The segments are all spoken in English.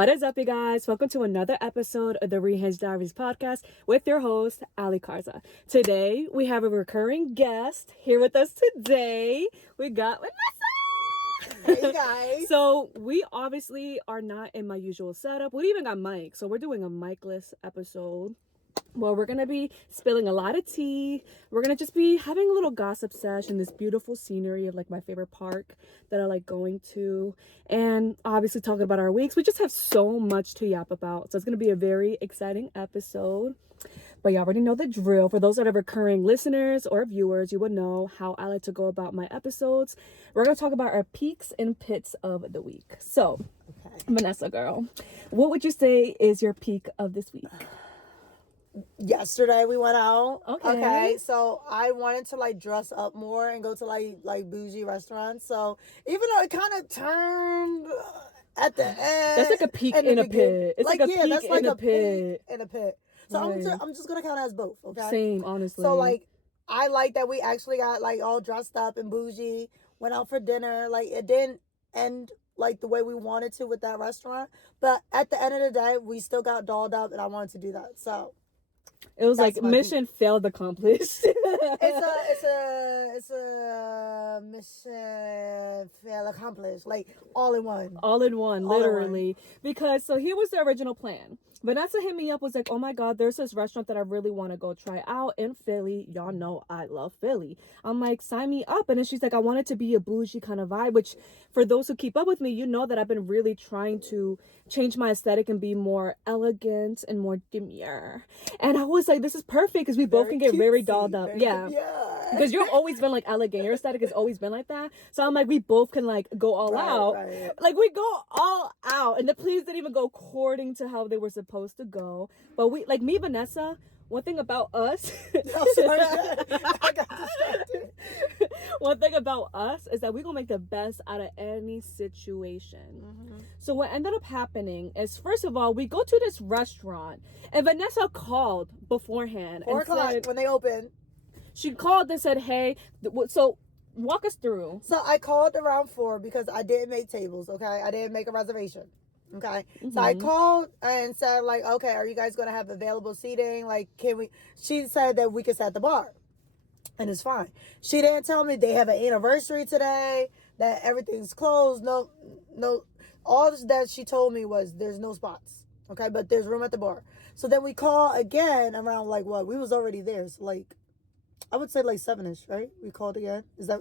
What is up, you guys? Welcome to another episode of the Rehenge Diaries podcast with your host, Ali Karza. Today, we have a recurring guest here with us today. We got Vanessa! Hey, guys. So, we obviously are not in my usual setup. We even got mics, so we're doing a mic-less episode. Well, we're going to be spilling a lot of tea. We're going to just be having a little gossip sesh in this beautiful scenery of like my favorite park that I like going to. And obviously talking about our weeks. We just have so much to yap about. So it's going to be a very exciting episode. But you already know the drill. For those that are recurring listeners or viewers, you would know how I like to go about my episodes. We're going to talk about our peaks and pits of the week. So, Vanessa girl, what would you say is your peak of this week? Yesterday we went out. Okay. So I wanted to like dress up more and go to like bougie restaurants. So even though it kind of turned at the end, that's like a peak in a pit. It's like a peak in a pit. In a pit. So right. I'm just gonna count it as both. Okay. Same, honestly. So like I like that we actually got like all dressed up and bougie. Went out for dinner. Like it didn't end like the way we wanted to with that restaurant, but at the end of the day, we still got dolled up, and I wanted to do that. So. It was like mission failed accomplished. it's a mission failed accomplished, like all in one. All in one, literally. Because so here was the original plan. Vanessa hit me up, was like, oh my God, there's this restaurant that I really want to go try out in Philly. Y'all know I love Philly. I'm like, sign me up. And then she's like, I want it to be a bougie kind of vibe, which for those who keep up with me, you know that I've been really trying to change my aesthetic and be more elegant and more demure. And I was like, this is perfect because we both can get very dolled up. Yeah. Because you've always been like elegant. Your aesthetic has always been like that. So I'm like, we both can like go all out. Right. Like we go all out. And the plays didn't even go according to how they were supposed to go. But we, like me, Vanessa, one thing about us. Oh, sorry. I got distracted. One thing about us is that we're going to make the best out of any situation. Mm-hmm. So what ended up happening is, first of all, we go to this restaurant and Vanessa called beforehand. 4 o'clock when they open. She called and said, hey, so walk us through. So I called around 4 because I didn't make tables, okay? I didn't make a reservation, okay? Mm-hmm. So I called and said, like, okay, are you guys going to have available seating? Like, can we? She said that we could sit at the bar. And it's fine. She didn't tell me they have an anniversary today, that everything's closed. No. All that she told me was there's no spots, okay? But there's room at the bar. So then we call again around like what? We was already there. So like, I would say like 7-ish, right? We called again. Is that?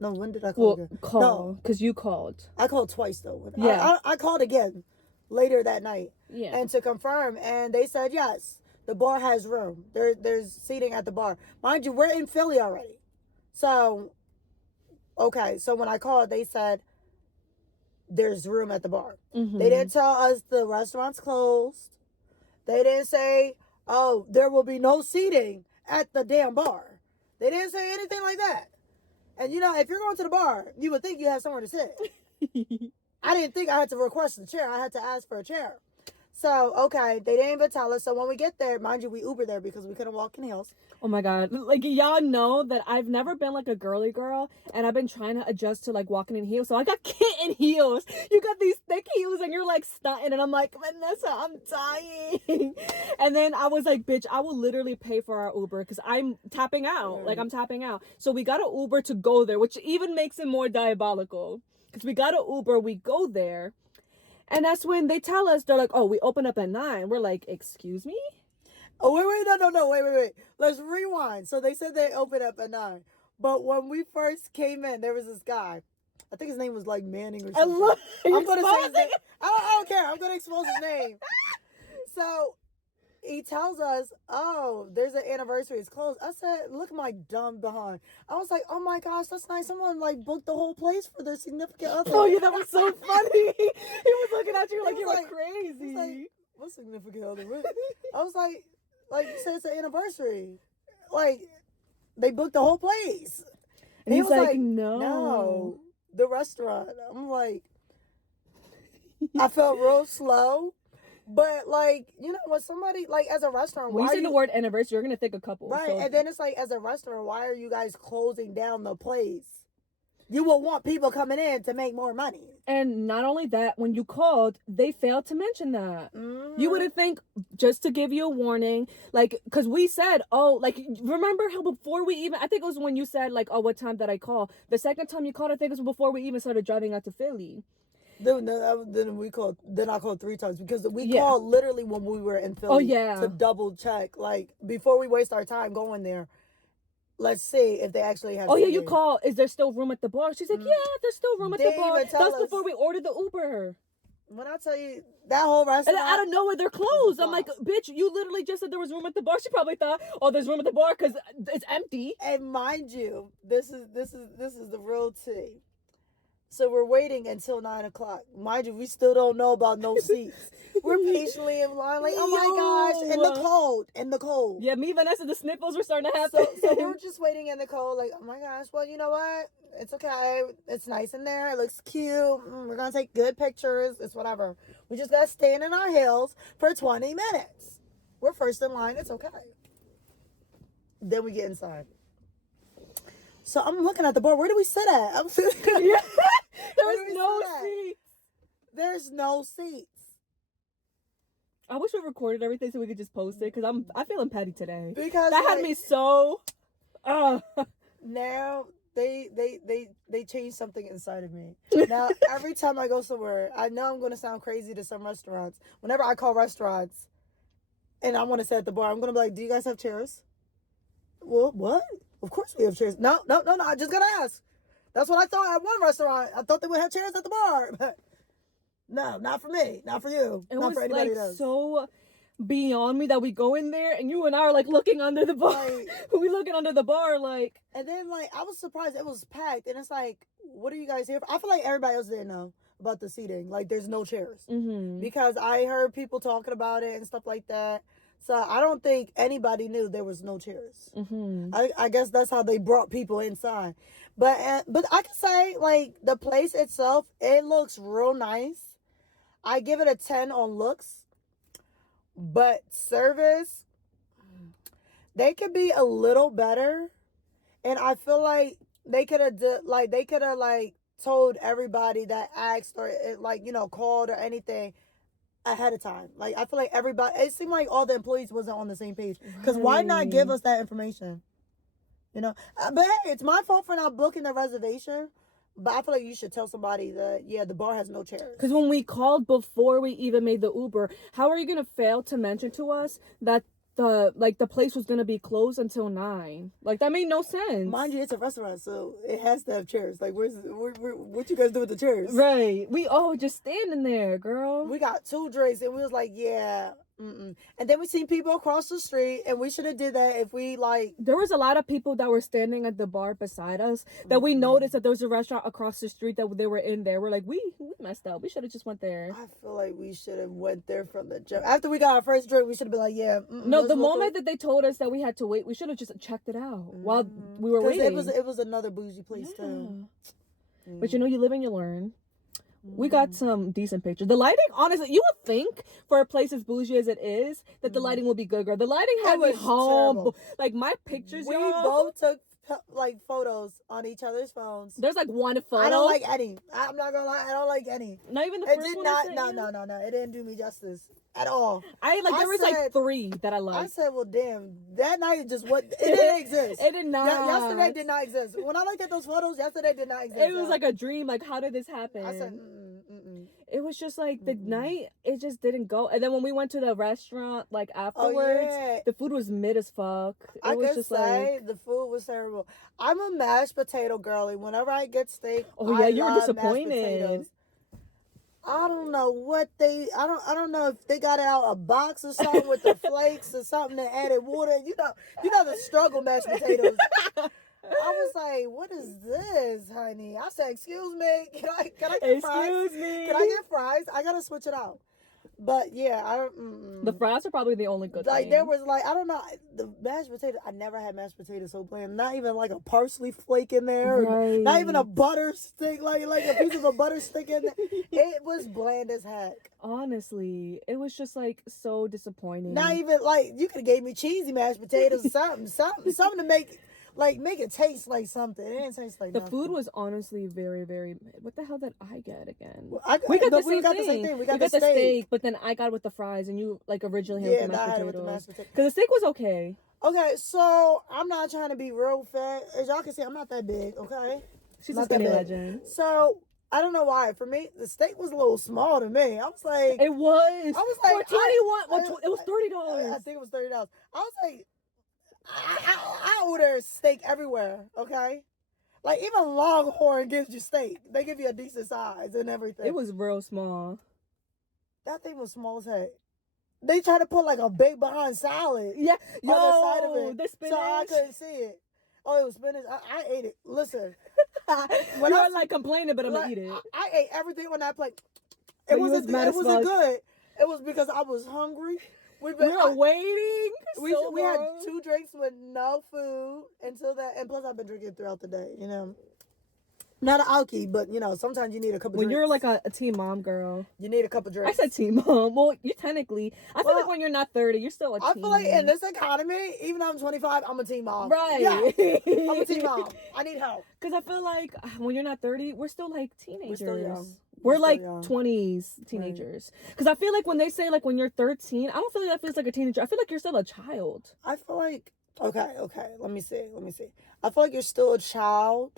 No, when did I call again? Call, because you called. I called twice though. Yeah. I called again later that night. Yeah. And to confirm, and they said yes. The bar has room. There's seating at the bar. Mind you, we're in Philly already. So, okay. So when I called, they said there's room at the bar. Mm-hmm. They didn't tell us the restaurant's closed. They didn't say, oh, there will be no seating at the damn bar. They didn't say anything like that. And you know, if you're going to the bar, you would think you had somewhere to sit. I didn't think I had to request a chair. I had to ask for a chair. So, okay, they didn't even tell us. So when we get there, mind you, we Uber there because we couldn't walk in heels. Oh my God. Like, y'all know that I've never been like a girly girl, and I've been trying to adjust to like walking in heels. So I got kitten heels. You got these thick heels and you're like stunting, and I'm like, Vanessa, I'm dying. And then I was like, bitch, I will literally pay for our Uber because I'm tapping out. Right. Like, I'm tapping out. So we got an Uber to go there, which even makes it more diabolical because we got an Uber, we go there. And that's when they tell us, they're like, oh, we open up at 9. We're like, excuse me? Oh, wait. Let's rewind. So they said they opened up at 9. But when we first came in, there was this guy. I think his name was like Manning or something. I'm going to say his name. I don't care. I'm going to expose his name. So he tells us, oh, there's an anniversary. It's closed. I said, look my dumb behind. I was like, oh my gosh, that's nice. Someone like booked the whole place for their significant other. Oh yeah, that was so funny. He was looking at you like you were crazy. He's like, what significant other? I was like you said it's an anniversary. Like, they booked the whole place. And he was like, no. The restaurant. I'm like, I felt real slow. But, like, you know, when somebody, like, as a restaurant, when you say the word anniversary, you're going to think a couple. Right, so. And then it's like, as a restaurant, why are you guys closing down the place? You will want people coming in to make more money. And not only that, when you called, they failed to mention that. Mm-hmm. You wouldn't think, just to give you a warning, like, because we said, oh, like, remember how before we even, I think it was when you said, like, oh, what time did I call? The second time you called, I think it was before we even started driving out to Philly. Then I called 3 times because we called literally when we were in Philly. Oh, yeah. To double check, like, before we waste our time going there. Let's see if they actually have. Oh yeah, you call. Is there still room at the bar? She's like, yeah, there's still room at the bar. That's before we ordered the Uber. When I tell you that whole restaurant, and out of nowhere they're closed. I'm like, bitch, you literally just said there was room at the bar. She probably thought, oh, there's room at the bar because it's empty. And mind you, this is the real tea. So we're waiting until 9 o'clock. Mind you, we still don't know about no seats. We're patiently in line, like, oh my gosh, in the cold. Yeah, me, Vanessa, the sniffles were starting to happen. So we're just waiting in the cold, like, oh my gosh, well, you know what? It's okay. It's nice in there. It looks cute. We're going to take good pictures. It's whatever. We just got to stand in our heels for 20 minutes. We're first in line. It's okay. Then we get inside. So I'm looking at the bar. Where do we sit at? I'm sitting. Yeah. There's no seats. There's no seats. I wish we recorded everything so we could just post it because I'm feeling petty today. Because that had me so. Now they changed something inside of me. Now every time I go somewhere, I know I'm going to sound crazy to some restaurants. Whenever I call restaurants, and I want to sit at the bar, I'm going to be like, "Do you guys have chairs?" Well, what? Of course we have chairs. No. I just gotta ask. That's what I thought at one restaurant. I thought they would have chairs at the bar, but no, not for me, not for you, not for anybody else. So beyond me that we go in there and you and I are like looking under the bar. We looking under the bar like. And then like I was surprised it was packed, and it's like, what are you guys here for? I feel like everybody else didn't know about the seating. Like there's no chairs because I heard people talking about it and stuff like that. So I don't think anybody knew there was no chairs. I guess that's how they brought people inside. But I can say, like, the place itself, it looks real nice. I give it a 10 on looks. But service, they could be a little better. And I feel like they could have told everybody that asked or called or anything ahead of time. Like I feel like it seemed like all the employees wasn't on the same page. Because why not give us that information? You know, but hey, it's my fault for not booking the reservation. But I feel like you should tell somebody that the bar has no chairs. Because when we called before we even made the Uber, how are you gonna fail to mention to us that the place was gonna be closed until 9? Like that made no sense. Mind you, it's a restaurant, so it has to have chairs. Like what you guys do with the chairs? Right. We just standing there, girl. We got 2 drinks and we was like, yeah. And then we seen people across the street, and we should have did that if we like. There was a lot of people that were standing at the bar beside us that we noticed that there was a restaurant across the street that they were in there. We're like, we messed up. We should have just went there. I feel like we should have went there from the jump. After we got our first drink, we should have been like, yeah. No, the moment that they told us that we had to wait, we should have just checked it out while we were waiting. It was another bougie place too. But you live and you learn. We got some decent pictures. The lighting, honestly, you would think for a place as bougie as it is that the lighting would be good, girl. The lighting had me home. Like my pictures, we both took like photos on each other's phones. There's like one photo. I don't like any. I'm not gonna lie. I don't like any. Not even the first one. No. It didn't do me justice at all. There was like 3 that I liked. I said, well, damn, that night just it didn't exist. It did not. Yesterday did not exist. When I looked at those photos, yesterday did not exist. It was like a dream. Like, how did this happen? I said, It was just like the night, it just didn't go. And then when we went to the restaurant, like afterwards, the food was mid as fuck. I could say the food was terrible. I'm a mashed potato girly. Whenever I get steak, you were disappointed. I don't know what I don't know if they got it out a box or something with the flakes or something that added water. You know the struggle mashed potatoes. I was like, what is this, honey? I said, excuse me, can I get fries? Excuse me. Can I get fries? I gotta switch it out. But yeah, I don't. The fries are probably the only good thing. There was I don't know, the mashed potato. I never had mashed potatoes so bland. Not even like a parsley flake in there. Right. Not even a butter stick, like a piece of a butter stick in there. It was bland as heck. Honestly, it was just so disappointing. Not even you could have gave me cheesy mashed potatoes, something to make. Like, make it taste like something. It didn't taste like The nothing. food was honestly very, very. What the hell did I get again? Well, We got the we same got the thing. same thing. We got the the steak. but then I got with the fries, and you like originally had Yeah, with the I mashed had it with the mashed potatoes. potatoes. Because the steak was okay. Okay, so I'm not trying to be real fat. As y'all can see, I'm not that big, okay? She's Not a skinny that big. legend. So, I don't know why. For me, the steak was a little small to me. I was like... It was. I was like... For 21. It was $30. I think it was $30. I was like... I order steak everywhere, okay? Like, even Longhorn gives you steak. They give you a decent size and everything. It was real small. That thing was small as heck. They tried to put like a big behind salad. Yeah, on the side of it, the spinach. so I couldn't see it. Oh, it was spinach. I ate it. Listen, when I like complaining, but I'm like, gonna eat it. I ate everything on that plate. But It you wasn't. was mad It as wasn't fuck. good. It was because I was hungry. We were waiting. We had 2 drinks with no food until that, and plus I've been drinking throughout the day. You know, not an alky, but you know sometimes you need a couple. When drinks. you're like a teen mom girl, you need a couple drinks. I said teen mom. Well, you technically. I feel like when you're not 30, you're still a teen. I feel like in this economy, even though I'm 25, I'm a teen mom. Right. Yeah, I'm a teen mom. I need help. Because I feel like when you're not 30, we're still like teenagers. We're still young. We're still like young. 20s teenagers. Because I feel like when they say like when you're 13, I don't feel like that feels like a teenager. I feel like you're still a child. I feel like, okay. Let me see. I feel like you're still a child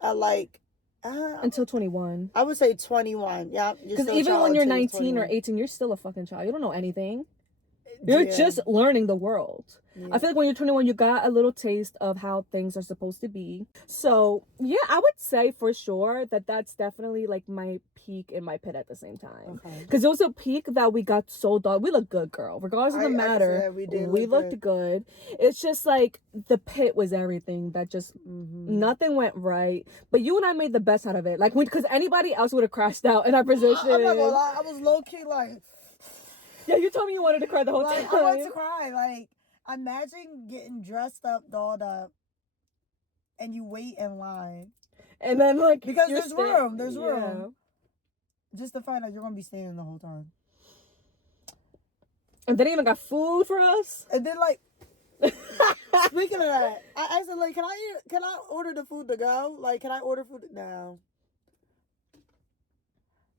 at like... until 21. I would say 21. Yeah. Because even when you're 19 or 18, you're still a fucking child. You don't know anything. You're just learning the world. Yeah. I feel like when you're 21, you got a little taste of how things are supposed to be. So, yeah, I would say for sure that that's definitely like my peak and my pit at the same time. Because it was a peak that we got so dog. We look good, girl. Regardless of the matter, we looked good. It's just like the pit was everything that just nothing went right. But you and I made the best out of it. Like, because anybody else would have crashed out in our position. I'm not gonna lie. I was low key like... Yeah, you told me you wanted to cry the whole time. I wanted to cry. Like, imagine getting dressed up, dolled up, and you wait in line. And then, like, because there's room. Just to find out you're going to be standing the whole time. And they even got food for us. And then, like, speaking of that, I asked them, like, can I order the food to go? Like, can I order food? No.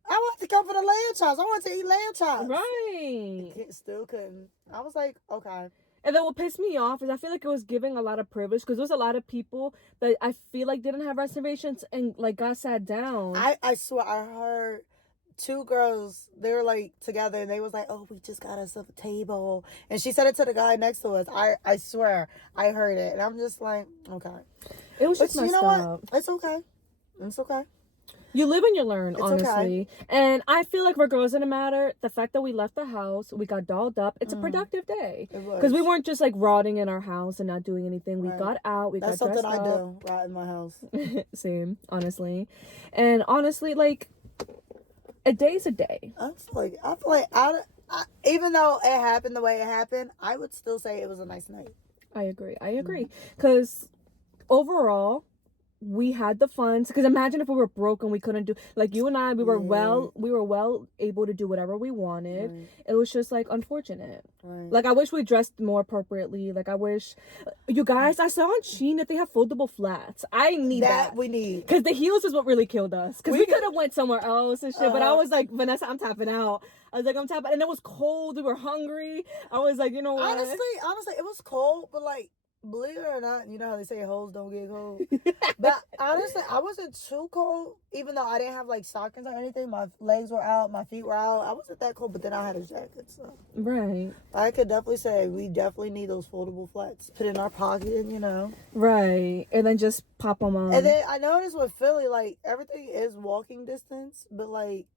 I want to come for the lamb chops. I want to eat lamb chops. Right. Still couldn't. I was like, okay. And then what pissed me off is I feel like it was giving a lot of privilege because there was a lot of people that I feel like didn't have reservations and like got sat down. I swear I heard 2 girls, they were like together and they was like, oh, we just got us a table. And she said it to the guy next to us. I swear I heard it. And I'm just like, okay. It was just messed up. What? It's okay. It's okay. You live and you learn, honestly. Okay. And I feel like for girls in a matter, the fact that we left the house, we got dolled up, it's a productive day. Because we weren't just like rotting in our house and not doing anything. We got out, we got dressed up. That's something I do, rot in my house. Same, honestly. And honestly, like, a day's a day. I feel like even though it happened the way it happened, I would still say it was a nice night. I agree. Because overall, we had the funds. Because imagine if we were broke and we couldn't do, like you and I, we were well able to do whatever we wanted. Right. It was just like unfortunate. Right. Like I wish we dressed more appropriately. Like I wish, you guys, I saw on Shein that they have foldable flats. I need that. We need. Because the heels is what really killed us. Because we could have went somewhere else and shit. But I was like, Vanessa, I'm tapping out. I was like, I'm tapping. And it was cold. We were hungry. I was like, you know what? Honestly, it was cold, but like, believe it or not, you know how they say hoes don't get cold. But honestly, I wasn't too cold, even though I didn't have like stockings or anything. My legs were out, my feet were out. I wasn't that cold, but then I had a jacket, so. Right. I could definitely say we definitely need those foldable flats. Put in our pocket and, you know. Right. And then just pop them on. And then I noticed with Philly, like, everything is walking distance, but like,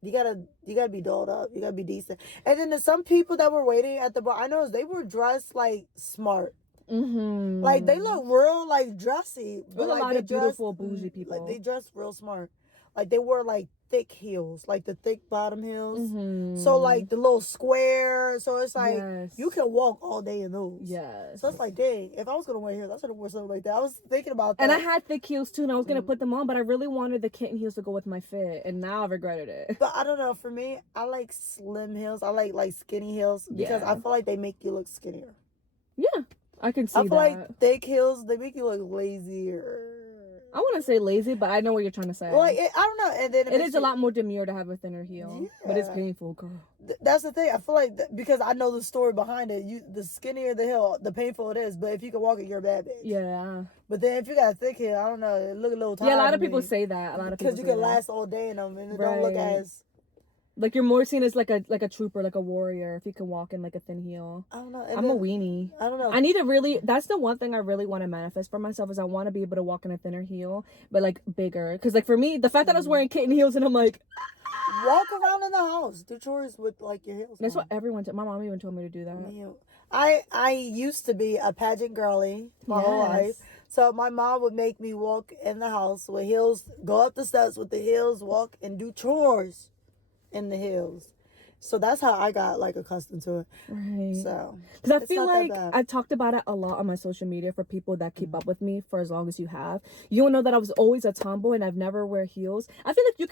you gotta be dolled up. You gotta be decent. And then there's some people that were waiting at the bar. I noticed they were dressed like smart. Mm-hmm. Like they look real like dressy. There's like, a lot of beautiful bougie people. Like they dress real smart. Like they wore like thick heels, like the thick bottom heels. Mm-hmm. So like the little square. So it's like you yes. can walk all day in those. Yes. So it's like, dang, if I was gonna wear heels, I should have worn something like that. I was thinking about that. And I had thick heels too, and I was gonna put them on, but I really wanted the kitten heels to go with my fit, and now I regretted it. But I don't know. For me, I like slim heels. I like skinny heels because I feel like they make you look skinnier. Yeah. I can see I feel that. like thick heels, they make you look lazier. I want to say lazy, but I know what you're trying to say. Like, I don't know. And then it is a lot more demure to have a thinner heel, but it's Yeah. painful, girl. That's the thing. I feel like because I know the story behind it. The skinnier the heel, the painful it is. But if you can walk it, you're a bad bitch. Yeah. But then if you got a thick heel, I don't know. It look a little tired. Yeah, a lot of to people me. say that. A lot of people because you say can that. last all day in them, and it don't look as. Like you're more seen as like a trooper, like a warrior, if you can walk in like a thin heel. I don't know. I'm a weenie. I don't know. I need to really. That's the one thing I really want to manifest for myself is I want to be able to walk in a thinner heel, but like bigger. Because like for me, the fact that I was wearing kitten heels and I'm like, walk around in the house, do chores with like your heels. That's what everyone. My mom even told me to do that. I used to be a pageant girly my whole life. So my mom would make me walk in the house with heels, go up the steps with the heels, walk and do chores in the heels. So that's how I got like accustomed to it. Right. So because I feel like I talked about it a lot on my social media for people that keep up with me for as long as you have. You will know that I was always a tomboy and I've never wear heels. I feel like you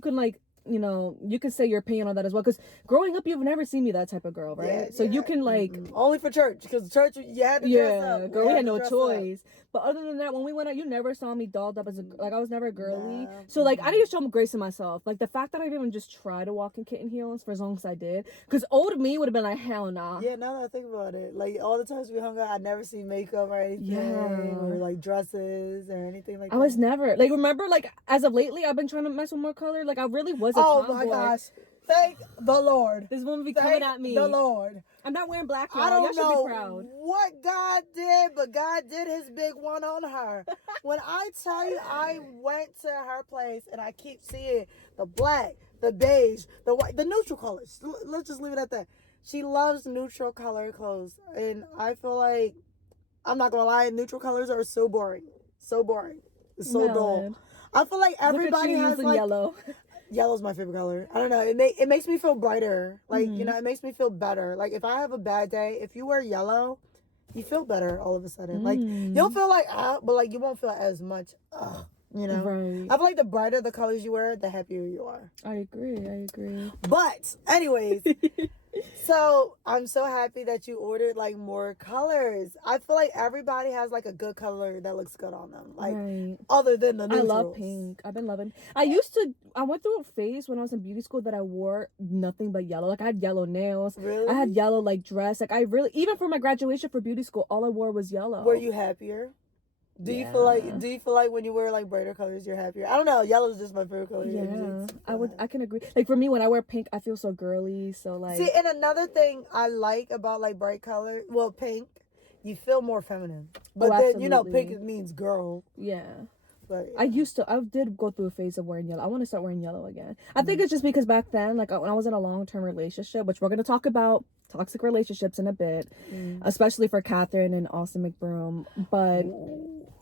can like, you know, you can say your opinion on that as well. Because growing up, you've never seen me that type of girl, right? Yeah, so you can like only for church, because church you had to dress up. Girl, we had no choice. But other than that, when we went out, you never saw me dolled up as like I was never girly. No. So like I need to show grace in myself. Like the fact that I didn't even just try to walk in kitten heels for as long as I did, because old me would have been like hell nah. Yeah, now that I think about it, like all the times we hung out, I never seen makeup or anything, or like dresses or anything like that. I was never like remember like as of lately I've been trying to mess with more color. Like I really was a tomboy. Oh my gosh. Thank the Lord. This woman be coming at me. The Lord. I'm not wearing black, y'all. I don't Y'all know should be proud. what God did, but God did his big one on her. When I tell you, I went to her place and I keep seeing the black, the beige, the white, the neutral colors. Let's just leave it at that. She loves neutral color clothes, and I feel like, I'm not gonna lie, neutral colors are so boring. So boring. It's so dull. I feel like everybody has like yellow. Yellow's my favorite color. I don't know. It makes me feel brighter. Like, you know, it makes me feel better. Like, if I have a bad day, if you wear yellow, you feel better all of a sudden. Like, you'll feel like, but like, you won't feel as much, you know? Right. I feel like the brighter the colors you wear, the happier you are. I agree. But, anyways, so I'm so happy that you ordered like more colors. I feel like everybody has like a good color that looks good on them. Like, other than the neutrals. I love pink. I've been loving. I went through a phase when I was in beauty school that I wore nothing but yellow. Like I had yellow nails. Really? I had yellow like dress. Like I really, even for my graduation for beauty school, all I wore was yellow. Were you happier? Do you feel like when you wear like brighter colors you're happier? I don't know. Yellow is just my favorite color. Yeah, I can agree. Like for me, when I wear pink, I feel so girly. So like, see, and another thing I like about like bright color, well, pink, you feel more feminine. But then you know, pink means girl. Yeah. But I did go through a phase of wearing yellow. I want to start wearing yellow again. I think it's just because back then, like when I was in a long-term relationship, which we're going to talk about toxic relationships in a bit, especially for Catherine and Austin Mcbroom. But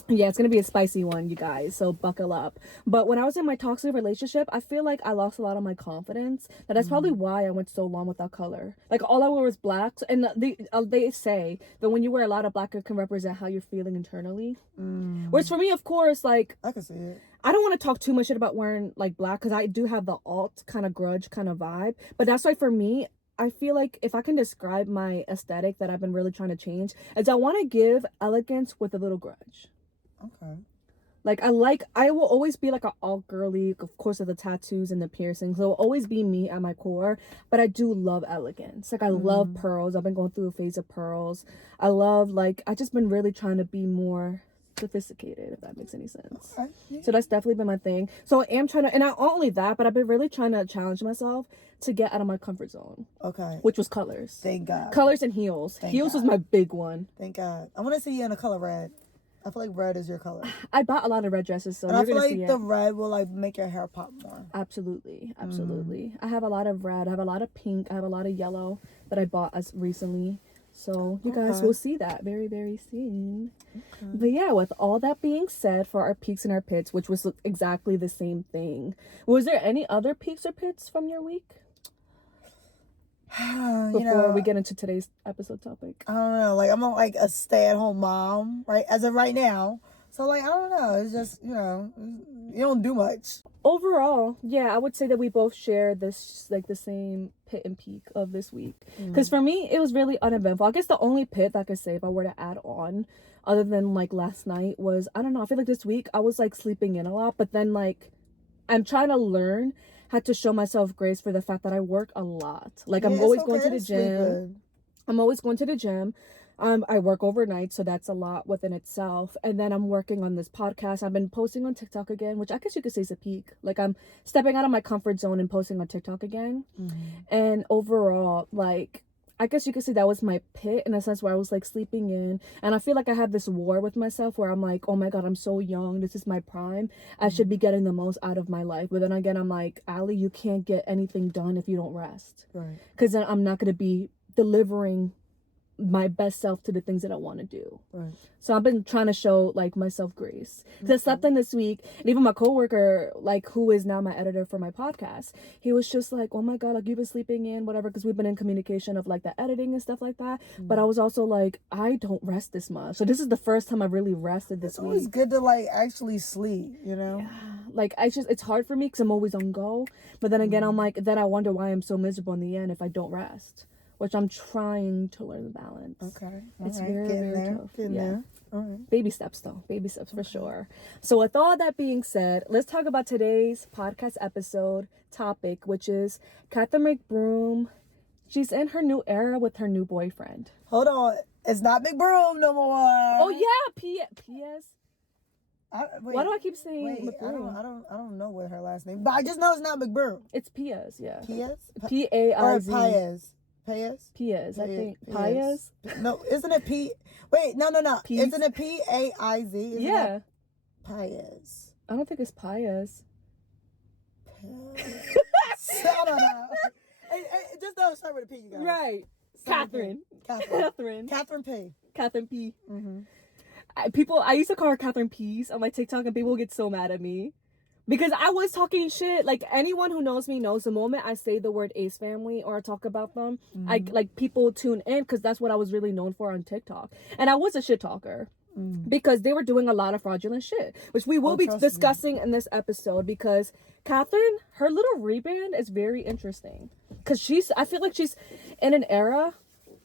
yeah, it's going to be a spicy one, you guys. So buckle up. But when I was in my toxic relationship, I feel like I lost a lot of my confidence. That's probably why I went so long without color. Like all I wore was black. And they say that when you wear a lot of black, it can represent how you're feeling internally. Whereas for me, of course, like I can see it. I don't want to talk too much shit about wearing like black because I do have the alt kind of grudge kind of vibe. But that's why for me, I feel like if I can describe my aesthetic that I've been really trying to change, is I want to give elegance with a little grudge. Okay. Like I will always be like an all girly, of course, with the tattoos and the piercings. It will always be me at my core, but I do love elegance. Like I love pearls. I've been going through a phase of pearls. I love I just been really trying to be more sophisticated, if that makes any sense. Okay. Yeah. So that's definitely been my thing. So I am trying to, and not only that, but I've been really trying to challenge myself to get out of my comfort zone. Okay. Which was colors. Thank God. Colors and heels. Heels was my big one. Thank God. I want to see you in a color red. I feel like red is your color. I bought a lot of red dresses, so and you're gonna see it. I feel like the red will like make your hair pop more. Absolutely. I have a lot of red. I have a lot of pink. I have a lot of yellow that I bought as recently. So you guys will see that very, very soon. Okay. But yeah, with all that being said, for our peaks and our pits, which was exactly the same thing, was there any other peaks or pits from your week? Before we get into today's episode topic, I don't know. Like I'm like a stay-at-home mom, right? As of right now, so like I don't know. It's just You don't do much. Overall, yeah, I would say that we both share this, like, the same pit and peak of this week. Because for me, it was really uneventful. I guess the only pit that I could say if I were to add on, other than, like, last night was, I don't know, I feel like this week I was, like, sleeping in a lot. But then, like, I'm trying to learn how to show myself grace for the fact that I work a lot. Like, I'm always going to the gym. I'm always going to the gym. I work overnight, so that's a lot within itself. And then I'm working on this podcast. I've been posting on TikTok again, which I guess you could say is a peak. Like, I'm stepping out of my comfort zone and posting on TikTok again. And overall, like, I guess you could say that was my pit in a sense where I was, like, sleeping in. And I feel like I have this war with myself where I'm like, oh my God, I'm so young. This is my prime. I should be getting the most out of my life. But then again, I'm like, Allie, you can't get anything done if you don't rest. Right. Because then I'm not going to be delivering my best self to the things that I want to do. Right. So I've been trying to show, like, myself grace. Because I slept in this week, and even my coworker, like, who is now my editor for my podcast, he was just like, oh my God, like, you've been sleeping in, whatever, because we've been in communication of, like, the editing and stuff like that. But I was also like, I don't rest this much. So this is the first time I really rested this week. It's good to, like, actually sleep, you know? Yeah. Like, it's hard for me because I'm always on go. But then again, I'm like, then I wonder why I'm so miserable in the end if I don't rest. Which I'm trying to learn the balance. Okay. It's right. very, Getting very there. tough. Getting Yeah. there. All right. Baby steps, though. Baby steps for sure. So with all that being said, let's talk about today's podcast episode topic, which is Catherine Mcbroom. She's in her new era with her new boyfriend. Hold on. It's not Mcbroom no more. Oh, yeah. P.S. Why do I keep saying Mcbroom? I don't know what her last name, but I just know it's not Mcbroom. It's P.S., yeah. P.S.? P-A-I-Z. Or Paiz. Paiz? P.S., I think. Paiz? No, isn't it P? Wait, no. Peas? Isn't it P-A-I-Z? Yeah. Paiz. I don't think it's Paiz. I don't know. Hey, just don't start with a P, you guys. Right. Catherine. Catherine P. Catherine P. Mm-hmm. I used to call her Catherine Paiz on my TikTok, and people would get so mad at me. Because I was talking shit. Like, anyone who knows me knows the moment I say the word Ace Family or I talk about them, people tune in because that's what I was really known for on TikTok. And I was a shit talker. Because they were doing a lot of fraudulent shit, which we will be discussing in this episode. Because Catherine, her little rebrand is very interesting. Because I feel like she's in an era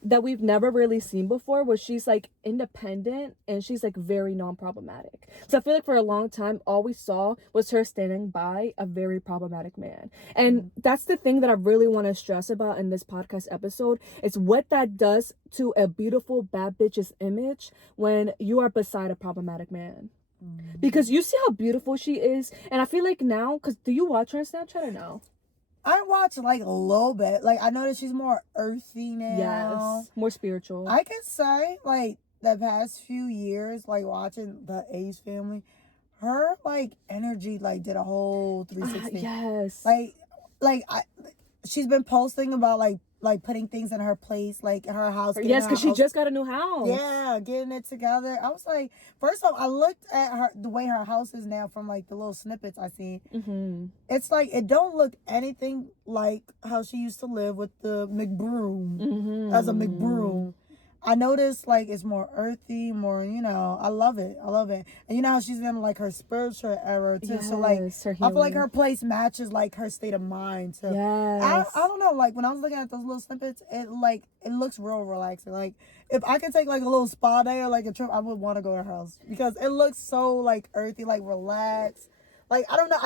that we've never really seen before, where she's, like, independent and she's, like, very non-problematic. So I feel like for a long time, all we saw was her standing by a very problematic man. And that's the thing that I really want to stress about in this podcast episode, is what that does to a beautiful bad bitch's image when you are beside a problematic man. Because you see how beautiful she is, and I feel like now, because do you watch her on Snapchat or no? I watch, like, a little bit. Like, I know that she's more earthy now. Yes, more spiritual. I can say, like, the past few years, like, watching the Ace Family, her, like, energy, like, did a whole 360. Yes. She's been posting about, like putting things in her place, like her house. Yes, because she just got a new house. Yeah, getting it together. I was like, first off, I looked at the way her house is now from, like, the little snippets I seen. It's like, it don't look anything like how she used to live with the Mcbroom as a Mcbroom. I noticed, like, it's more earthy, more, you know, I love it. And you know how she's in, like, her spiritual era, too. Yes, so, like, I feel like her healing. place matches, like, her state of mind, too. Yes. I don't know, like, when I was looking at those little snippets, it looks real relaxing. Like, if I could take, like, a little spa day or, like, a trip, I would want to go to her house. Because it looks so, like, earthy, like, relaxed. Like, I don't know,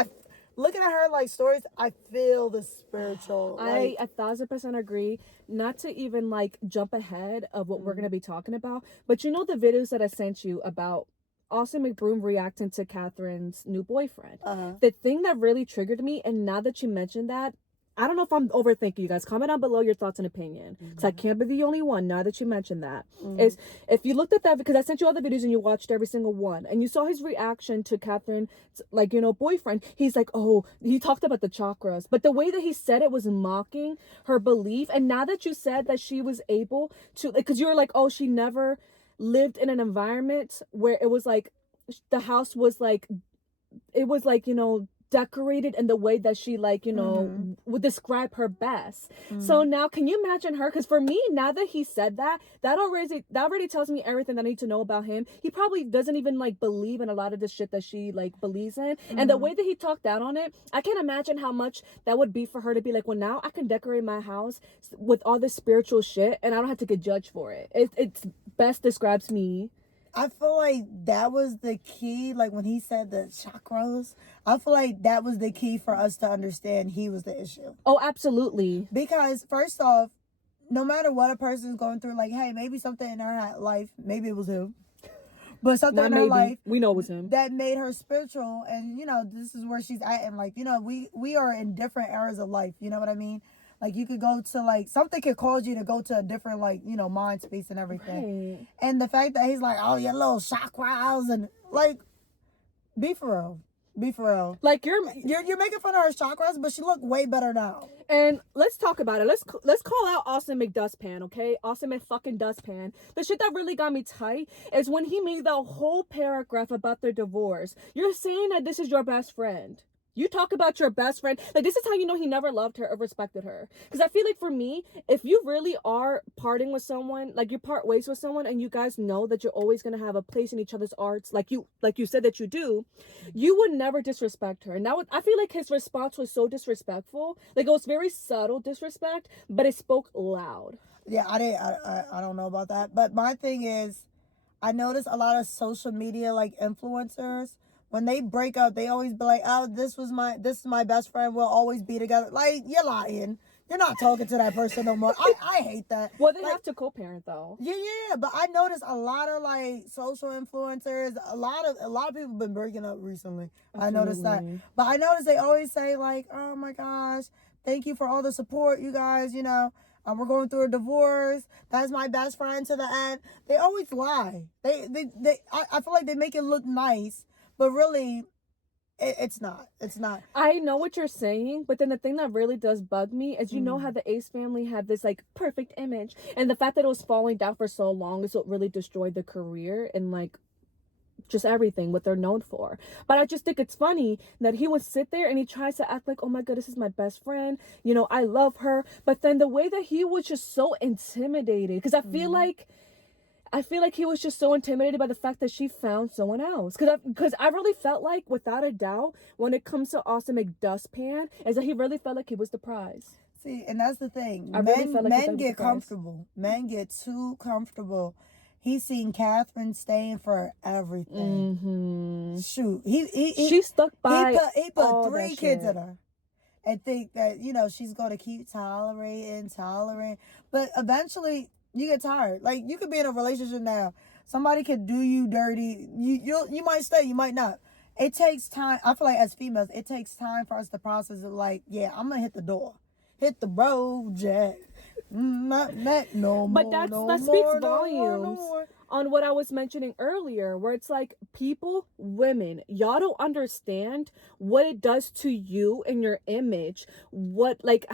looking at her, like, stories, I feel the spiritual. I 1,000% agree. Not to even, like, jump ahead of what we're going to be talking about, but you know the videos that I sent you about Austin Mcbroom reacting to Catherine's new boyfriend? The thing that really triggered me, and now that you mentioned that, I don't know if I'm overthinking, you guys. Comment down below your thoughts and opinion. Because I can't be the only one, now that you mentioned that. Is if you looked at that, because I sent you all the videos and you watched every single one, and you saw his reaction to Catherine's, like, you know, boyfriend, he's like, oh, he talked about the chakras. But the way that he said it was mocking her belief. And now that you said that she was able to, because you were like, oh, she never lived in an environment where it was like, the house was like, it was like, you know, decorated in the way that she like, you know, would describe her best. So now can you imagine her? Because for me, now that he said that already tells me everything that I need to know about him. He probably doesn't even like believe in a lot of the shit that she like believes in. And the way that he talked out on it, I can't imagine how much that would be for her to be like, well, now I can decorate my house with all this spiritual shit and I don't have to get judged for it. It's best describes me. I feel like that was the key. Like when he said the chakras, I feel like that was the key for us to understand he was the issue. Oh, absolutely. Because first off, no matter what a person is going through, like, hey, maybe something in her life, maybe it was him, but something Not in her maybe. life, We know it was him. that made her spiritual. And, you know, this is where she's at. And like, you know, we are in different eras of life. You know what I mean? Like you could go to like, something could cause you to go to a different like, you know, mind space and everything. Right. And the fact that he's like, oh, your little chakras and like, be for real. Be for real. Like you're making fun of her chakras, but she look way better now. And let's talk about it. Let's call out Austin McDustpan, okay? Austin McFucking Dustpan. The shit that really got me tight is when he made that whole paragraph about their divorce. You're saying that this is your best friend. You talk about your best friend. Like, this is how you know he never loved her or respected her. Because I feel like for me, if you really are parting with someone, like you part ways with someone and you guys know that you're always going to have a place in each other's arts, like you said that you do, you would never disrespect her. And I feel like his response was so disrespectful. Like, it was very subtle disrespect, but it spoke loud. Yeah, I don't know about that. But my thing is, I notice a lot of social media, like influencers, when they break up, they always be like, oh, this is my best friend. We'll always be together. Like, you're lying. You're not talking to that person no more. I hate that. Well, they like, have to co-parent though. Yeah. But I noticed a lot of like social influencers, a lot of people have been breaking up recently. Absolutely. I noticed that. But I noticed they always say like, oh my gosh, thank you for all the support, you guys, you know. We're going through a divorce. That's my best friend to the end. They always lie. I feel like they make it look nice. But really, it's not. It's not. I know what you're saying, but then the thing that really does bug me is you know how the Ace family had this like perfect image, and the fact that it was falling down for so long is what really destroyed the career and like just everything what they're known for. But I just think it's funny that he would sit there and he tries to act like, oh my god, this is my best friend, you know, I love her, but then the way that he was just so intimidated, because I feel like he was just so intimidated by the fact that she found someone else. Because I really felt like, without a doubt, when it comes to Austin McDustpan, is that he really felt like he was the prize. See, and that's the thing. Men get comfortable. Men get too comfortable. He's seen Catherine staying for everything. Shoot. She stuck by He put 3 kids in her. And think that, you know, she's going to keep tolerating. But eventually, you get tired. Like, you could be in a relationship now. Somebody could do you dirty. You might stay, you might not. It takes time. I feel like as females, it takes time for us to process it. Like, yeah, I'm going to hit the door. Hit the road, Jack. Not no more. But that speaks volumes on what I was mentioning earlier, where it's like, people, women, y'all don't understand what it does to you and your image. What, like,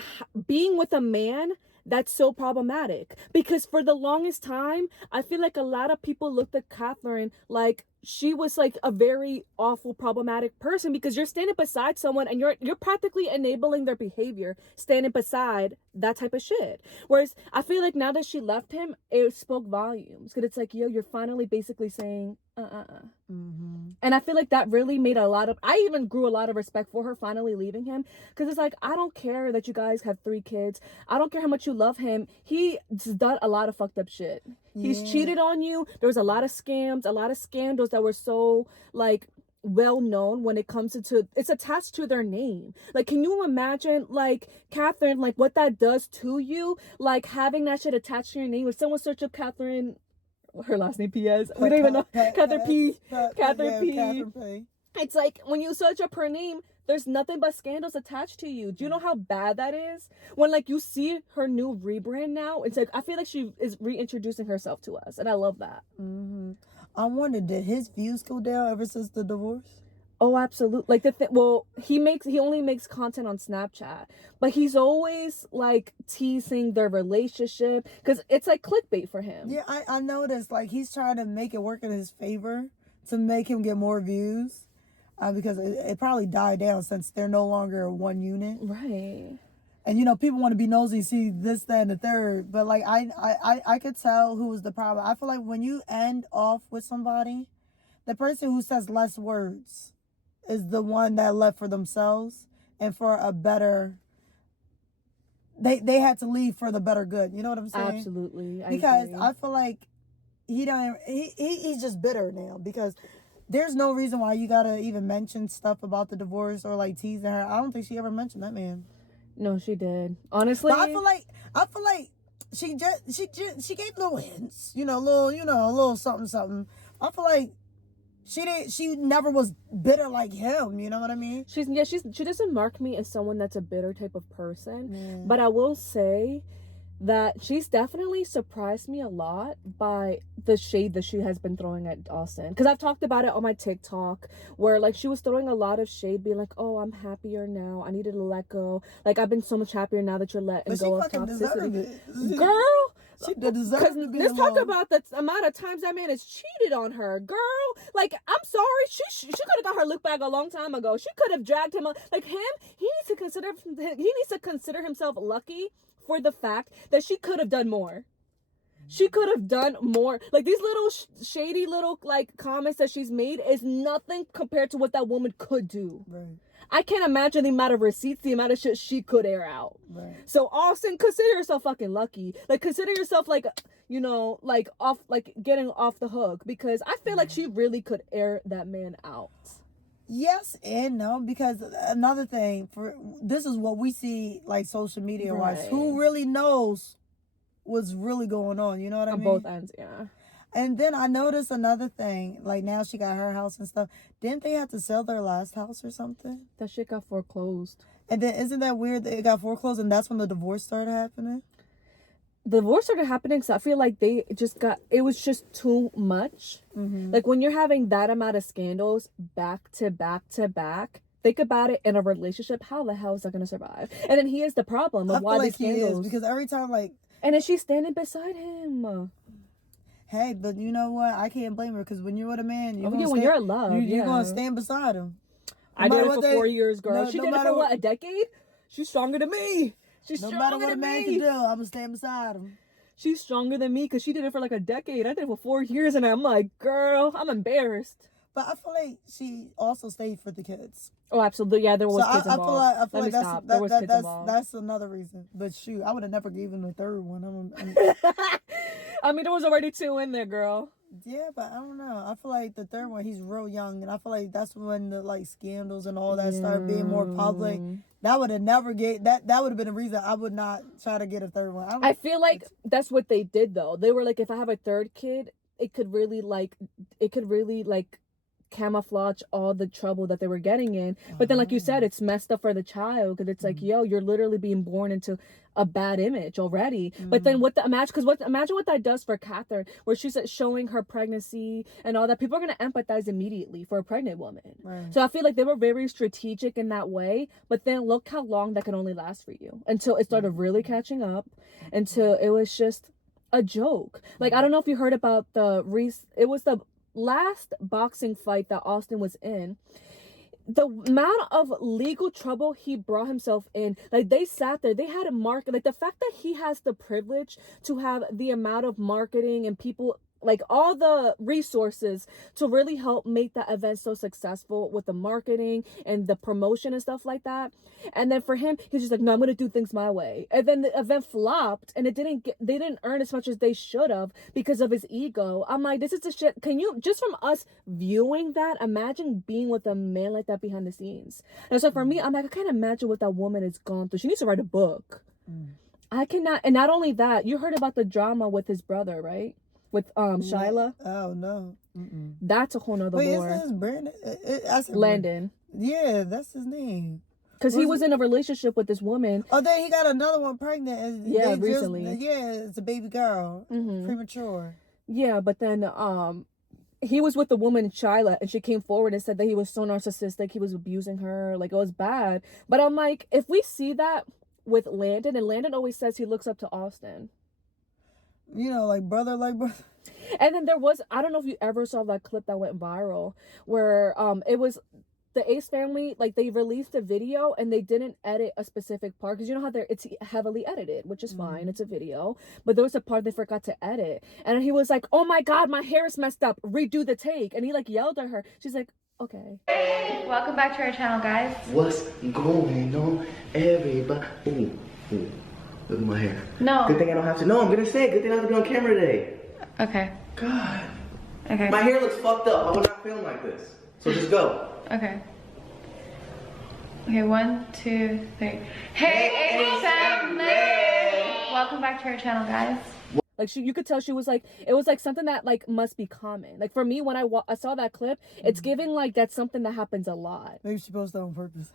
being with a man that's so problematic. Because for the longest time, I feel like a lot of people looked at Catherine like she was like a very awful, problematic person, because you're standing beside someone and you're practically enabling their behavior, standing beside that type of shit. Whereas I feel like now that she left him, it spoke volumes, because it's like, yo, you're finally basically saying and I feel like that really made I even grew a lot of respect for her finally leaving him, because it's like, I don't care that you guys have 3 kids, I don't care how much you love him, he's done a lot of fucked up shit. He's cheated on you. There was a lot of scams, a lot of scandals that were so like well known when it comes to it's attached to their name. Like, can you imagine, like, Catherine, like what that does to you, like having that shit attached to your name? If someone search up Catherine, her last name Paiz, we don't even know, Catherine P. It's like, when you search up her name, there's nothing but scandals attached to you. Do you know how bad that is? When, like, you see her new rebrand now, it's like, I feel like she is reintroducing herself to us, and I love that. I wonder, did his views go down ever since the divorce? Oh, absolutely. Like, he only makes content on Snapchat, but he's always like teasing their relationship, because it's like clickbait for him. Yeah, I noticed, like, he's trying to make it work in his favor to make him get more views. because it probably died down since they're no longer one unit. Right. And you know, people want to be nosy, see this, that, and the third. But like, I could tell who was the problem. I feel like when you end off with somebody, the person who says less words is the one that left for themselves and for a better. They had to leave for the better good. You know what I'm saying? Absolutely. Because agree. I feel like he's just bitter now because there's no reason why you gotta even mention stuff about the divorce or like teasing her. I don't think she ever mentioned that man. No, she did. Honestly, But I feel like she gave little hints, a little something. I feel like she never was bitter like him, you know what I mean? she doesn't mark me as someone that's a bitter type of person. Yeah. But I will say that she's definitely surprised me a lot by the shade that she has been throwing at Austin. Because I've talked about it on my TikTok, where like she was throwing a lot of shade, being like, "Oh, I'm happier now. I needed to let go. Like I've been so much happier now that you're letting go of toxicity." Girl, she Girl, deserved to be let's alone. talk about the amount of times that man has cheated on her. Girl, like I'm sorry, she could have got her look back a long time ago. She could have dragged him like him. He needs to consider himself lucky for the fact that she could have done more. She could have done more. Like these little shady little like comments that she's made is nothing compared to what that woman could do. Right. I can't imagine the amount of receipts, the amount of shit she could air out. Right. So Austin, consider yourself fucking lucky. Like consider yourself like, like off, like getting off the hook, because I feel like she really could air that man out. Yes and no, because another thing, this is what we see like social media wise. Right. Who really knows what's really going on? You know what I mean? On both ends, yeah. And then I noticed another thing, like now she got her house and stuff. Didn't they have to sell their last house or something? That shit got foreclosed. And then isn't that weird that it got foreclosed and that's when the divorce started happening? The divorce started happening, so I feel like it was just too much. Mm-hmm. Like when you're having that amount of scandals back to back to back, think about it in a relationship, how the hell is that going to survive? And then he is the problem of why like these scandals. he is, because every time like. And then she's standing beside him. Hey, but you know what? I can't blame her because when you're with a man, when you're in love, you're gonna stand beside him. I did it for 4 years, girl. She did it for what, a decade? She's stronger than me. No matter what a man can do, I'm gonna stand beside him. She's stronger than me because she did it for like a decade. I did it for 4 years, and I'm like, girl, I'm embarrassed. But I feel like she also stayed for the kids. Oh, absolutely. Yeah, there was kids involved. I feel like that's another reason. But shoot, I would have never given the third one. I mean, there was already 2 in there, girl. Yeah, but I don't know. I feel like the third one, he's real young, and I feel like that's when the like scandals and all that started being more public. That would have never that would have been a reason I would not try to get a third one. I feel like that's what they did though. They were like, if I have a third kid, it could really camouflage all the trouble that they were getting in. But then, like you said, it's messed up for the child because it's like, yo, you're literally being born into a bad image already. But then imagine what that does for Catherine, where she's showing her pregnancy and all that. People are gonna empathize immediately for a pregnant woman. Right. So I feel like they were very strategic in that way. But then look how long that can only last for you until it started really catching up, until it was just a joke. Like I don't know if you heard about it was the last boxing fight that Austin was in. The amount of legal trouble he brought himself in, like they sat there, they had a market, like the fact that he has the privilege to have the amount of marketing and people, like all the resources to really help make that event so successful with the marketing and the promotion and stuff like that. And then for him, he's just like, no, I'm gonna do things my way. And then the event flopped and they didn't earn as much as they should have because of his ego. I'm like, this is the shit. Can you, just from us viewing that, imagine being with a man like that behind the scenes? And so for me, I'm like, I can't imagine what that woman has gone through. She needs to write a book. I cannot. And not only that, you heard about the drama with his brother, right? With Shyla. Oh no. That's a whole nother war. Wait, is Brandon? Landon. Yeah, that's his name. Because he was in a relationship with this woman. Oh, then he got another one pregnant. And recently. It's a baby girl. Premature. Yeah, but then he was with the woman Shyla, and she came forward and said that he was so narcissistic, he was abusing her, like it was bad. But I'm like, if we see that with Landon, and Landon always says he looks up to Austin. Like brother. And then there was, I don't know if you ever saw that clip that went viral where it was the Ace family, like, they released a video and they didn't edit a specific part, because you know how it's heavily edited, which is fine, it's a video, but there was a part they forgot to edit, and he was like, oh my god, my hair is messed up, redo the take, and he like yelled at her. She's like, okay. Welcome back to our channel, guys. What's going on, everybody? Ooh, look at my hair. No. Good thing I don't have to. No, I'm gonna say it. Good thing I don't have to be on camera today. Okay. God. Okay. My hair looks fucked up. I would not film like this. So just go. Okay. Okay, 1, 2, 3. Hey, Ace family! Welcome back to our channel, guys. Like, you could tell she was like, it was like something that like must be common. Like, for me, when I saw that clip, it's giving like that's something that happens a lot. Maybe she posted that on purpose.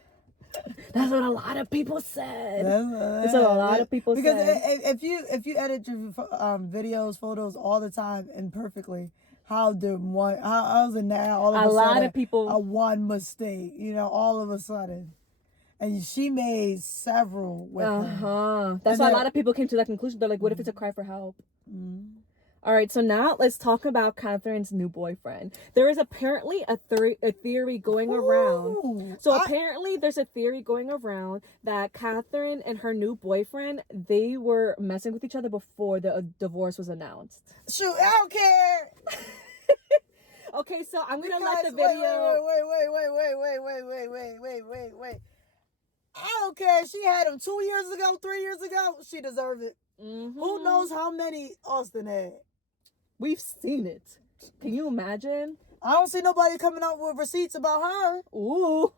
That's what a lot of people said. That's what a lot of people because said. If you edit your videos, photos all the time and perfectly, how's it now all of a sudden? A lot of people. A one mistake, all of a sudden. And she made several with her. That's why a lot of people came to that conclusion. They're like, what if it's a cry for help? All right, so now let's talk about Catherine's new boyfriend. There is apparently a theory going around. So apparently there's a theory going around that Catherine and her new boyfriend, they were messing with each other before the divorce was announced. Shoot, I don't care. Okay, so I'm going to let the video... Wait. I don't care. She had him 2 years ago, 3 years ago. She deserved it. Who knows how many Austin had? We've seen it. Can you imagine? I don't see nobody coming out with receipts about her. Ooh.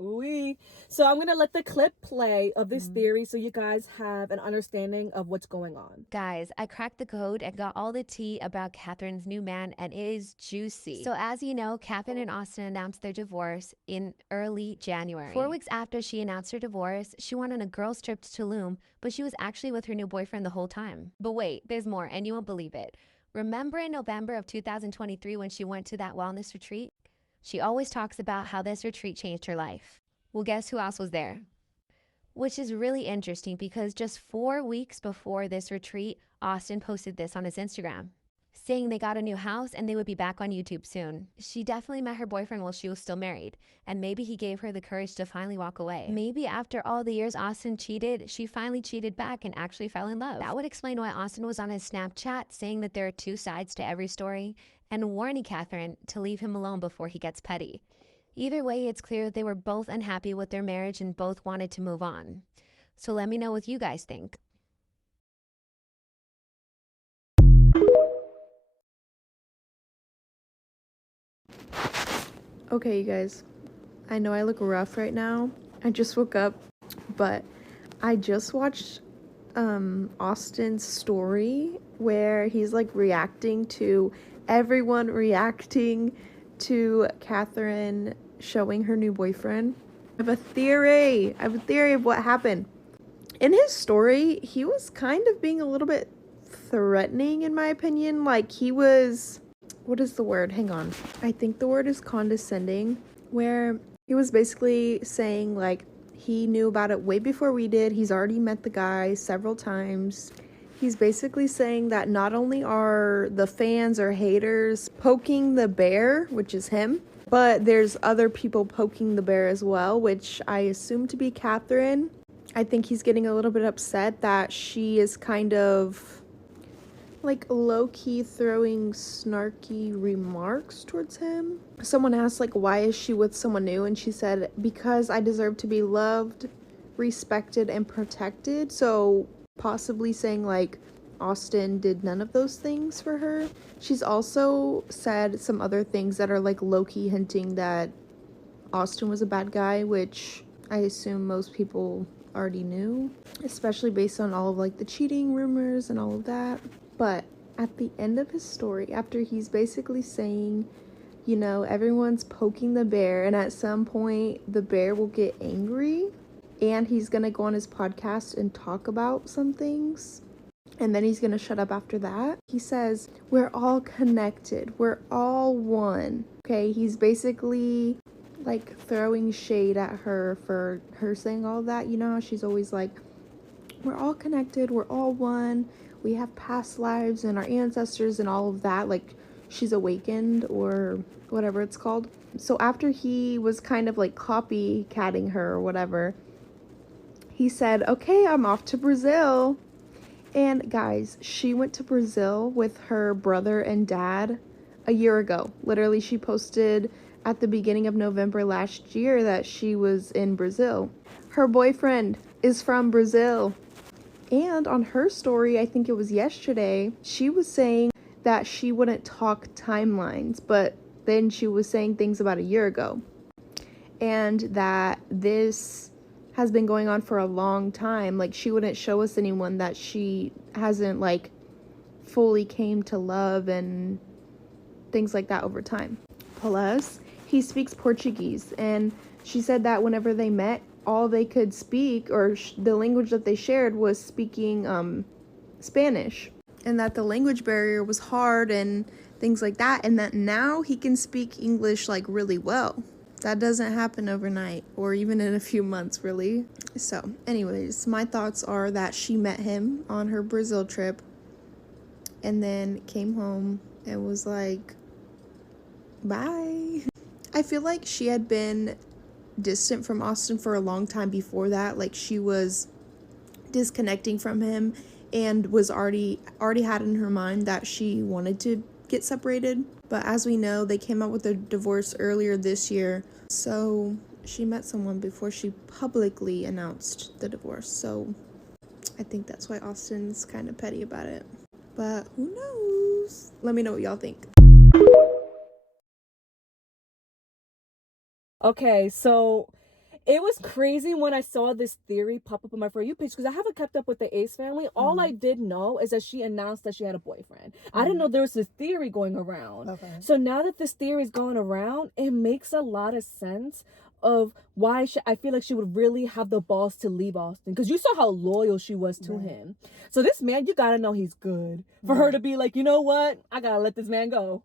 Ooh-wee. So I'm going to let the clip play of this theory so you guys have an understanding of what's going on. Guys, I cracked the code and got all the tea about Catherine's new man, and it is juicy. So as you know, Catherine and Austin announced their divorce in early January. 4 weeks after she announced her divorce, she went on a girls' trip to Tulum, but she was actually with her new boyfriend the whole time. But wait, there's more, and you won't believe it. Remember in November of 2023 when she went to that wellness retreat? She always talks about how this retreat changed her life. Well, guess who else was there? Which is really interesting because just 4 weeks before this retreat, Austin posted this on his Instagram, saying they got a new house and they would be back on YouTube soon. She definitely met her boyfriend while she was still married, and maybe he gave her the courage to finally walk away. Maybe after all the years Austin cheated, she finally cheated back and actually fell in love. That would explain why Austin was on his Snapchat saying that there are 2 sides to every story and warning Catherine to leave him alone before he gets petty. Either way, it's clear that they were both unhappy with their marriage and both wanted to move on. So let me know what you guys think. Okay, you guys, I know I look rough right now. I just woke up, but I just watched Austin's story where he's like reacting to everyone reacting to Catherine showing her new boyfriend. I have a theory of what happened. In his story, he was kind of being a little bit threatening, in my opinion. Like, he was, what is the word? Hang on. I think the word is condescending, where he was basically saying, like, he knew about it way before we did. He's already met the guy several times. He's basically saying that not only are the fans or haters poking the bear, which is him, but there's other people poking the bear as well, which I assume to be Catherine. I think he's getting a little bit upset that she is kind of like low-key throwing snarky remarks towards him. Someone asked, like, why is she with someone new? And she said, because I deserve to be loved, respected, and protected. So possibly saying, like, Austin did none of those things for her. She's also said some other things that are, like, low-key hinting that Austin was a bad guy, which I assume most people already knew, especially based on all of, like, the cheating rumors and all of that. But at the end of his story, after he's basically saying, you know, everyone's poking the bear, and at some point the bear will get angry, and he's gonna go on his podcast and talk about some things, and then he's gonna shut up after that. He says, we're all connected, we're all one. Okay, he's basically like throwing shade at her for her saying all that. You know how she's always like, we're all connected, we're all one, we have past lives and our ancestors and all of that. Like, she's awakened, or whatever it's called. So after he was kind of like copycatting her or whatever, he said, okay, I'm off to Brazil. And guys, she went to Brazil with her brother and dad a year ago. Literally, she posted at the beginning of November last year that she was in Brazil. Her boyfriend is from Brazil. And on her story, I think it was yesterday, she was saying that she wouldn't talk timelines, but then she was saying things about a year ago. And that this has been going on for a long time. Like, she wouldn't show us anyone that she hasn't like fully came to love and things like that over time. Plus, he speaks Portuguese, and she said that whenever they met, all they could speak, or the language that they shared, was speaking Spanish, and that the language barrier was hard and things like that, and that now he can speak English like really well. That doesn't happen overnight or even in a few months, really. So anyways, my thoughts are that she met him on her Brazil trip and then came home and was like, bye. I feel like she had been distant from Austin for a long time before that. Like, she was disconnecting from him and was already had in her mind that she wanted to get separated. But as we know, they came out with a divorce earlier this year. So she met someone before she publicly announced the divorce. So I think that's why Austin's kind of petty about it. But who knows? Let me know what y'all think. Okay, so it was crazy when I saw this theory pop up on my For You page, because I haven't kept up with the Ace family. All I did know is that she announced that she had a boyfriend. I didn't know there was this theory going around. Okay. So now that this theory is going around, it makes a lot of sense of why I feel like she would really have the balls to leave Austin, because you saw how loyal she was to him. So this man, you gotta know he's good for her to be like, you know what, I gotta let this man go.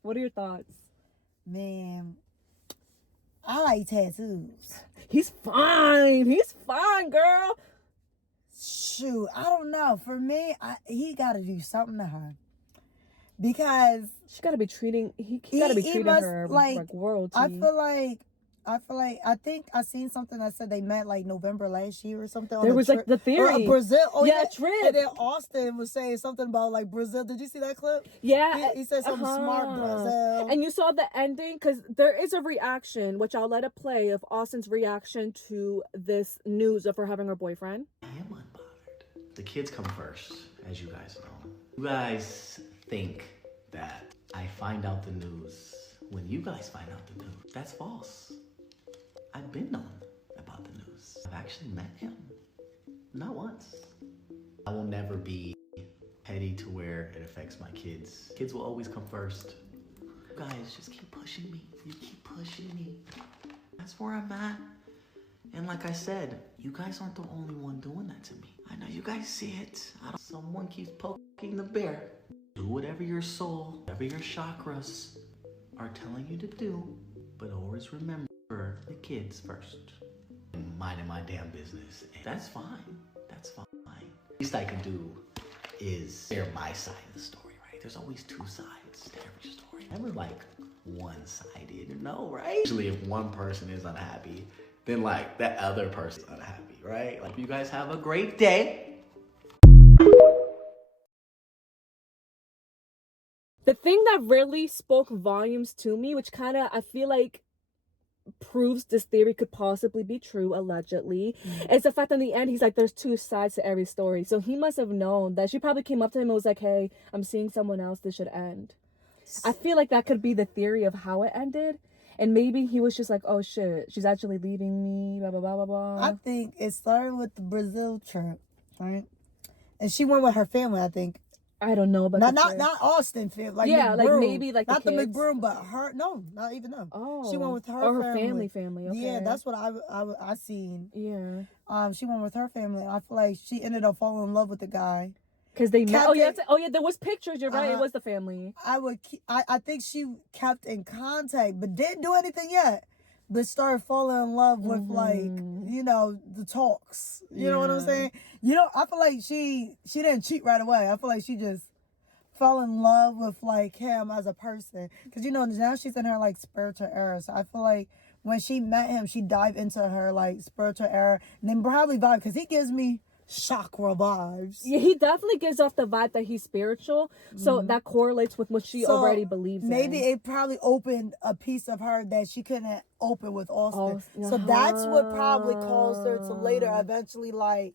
What are your thoughts? Man, I like tattoos. He's fine, girl. Shoot, I don't know. For me, he got to do something to her, because She gotta be treating he gotta be treating must, her like royalty. I think I seen something that said they met like November last year or something. There was like the theory. Brazil. Oh yeah, yeah, trip. And then Austin was saying something about like Brazil. Did you see that clip? Yeah, He said something smart, Brazil. And you saw the ending, because there is a reaction, which I'll let it play, of Austin's reaction to this news of her having her boyfriend. I am unbothered. The kids come first, as you guys know. You guys think that I find out the news when you guys find out the news. That's false. I've been known about the news. I've actually met him. Not once. I will never be petty to where it affects my kids. Kids will always come first. You guys, just keep pushing me. You keep pushing me. That's where I'm at. And like I said, you guys aren't the only one doing that to me. I know you guys see it. Someone keeps poking the bear. Do whatever your soul, whatever your chakras are telling you to do, but always remember the kids first. And minding my damn business. And that's fine. That's fine. Least I can do is share my side of the story, right? There's always two sides to every story. Never like one-sided, no, right? Usually if one person is unhappy, then like that other person is unhappy, right? Like, you guys have a great day. The thing that really spoke volumes to me, which kind of I feel like proves this theory could possibly be true, allegedly, is the fact that in the end he's like, there's two sides to every story. So he must have known that she probably came up to him and was like, hey, I'm seeing someone else, this should end. I feel like that could be the theory of how it ended. And maybe he was just like, oh shit, she's actually leaving me, blah blah blah blah blah. I think it started with the Brazil trip, right? And she went with her family, I think. I don't know, but not Austin family, like yeah, McBroom. like maybe like not the the kids. McBroom, but her. No, not even them. Oh, she went with her. Or her family. Okay. Yeah, that's what I seen. Yeah. She went with her family. I feel like she ended up falling in love with the guy. Because they met. Oh yeah, there was pictures. You're right. It was the family. I think she kept in contact, but didn't do anything yet. But started falling in love with like, you know, the talks. You know what I'm saying? You know, I feel like she didn't cheat right away. I feel like she just fell in love with like him as a person. Because you know, now she's in her like spiritual era. So I feel like when she met him, she dived into her like spiritual era and then probably vibe because he gives me chakra vibes. Yeah, he definitely gives off the vibe that he's spiritual. So that correlates with what she already believes maybe in. it probably opened a piece of her that she couldn't open with Austin. So that's what probably caused her to later eventually like,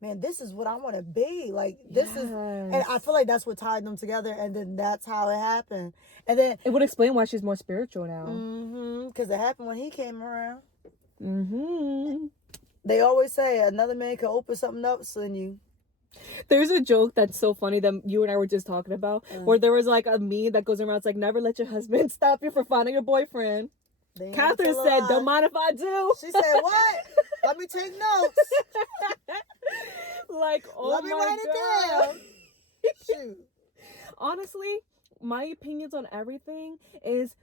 man, this is what I want to be. Like, this is, and I feel like that's what tied them together. And then that's how it happened. And then it would explain why she's more spiritual now. Because it happened when he came around. They always say another man can open something else in you. There's a joke that's so funny that you and I were just talking about, where there was like a meme that goes around. It's like, never let your husband stop you from finding a boyfriend. Catherine said, don't mind if I do. She said, what? Let me take notes. Like, oh let me write it down. Shoot. Honestly, my opinions on everything is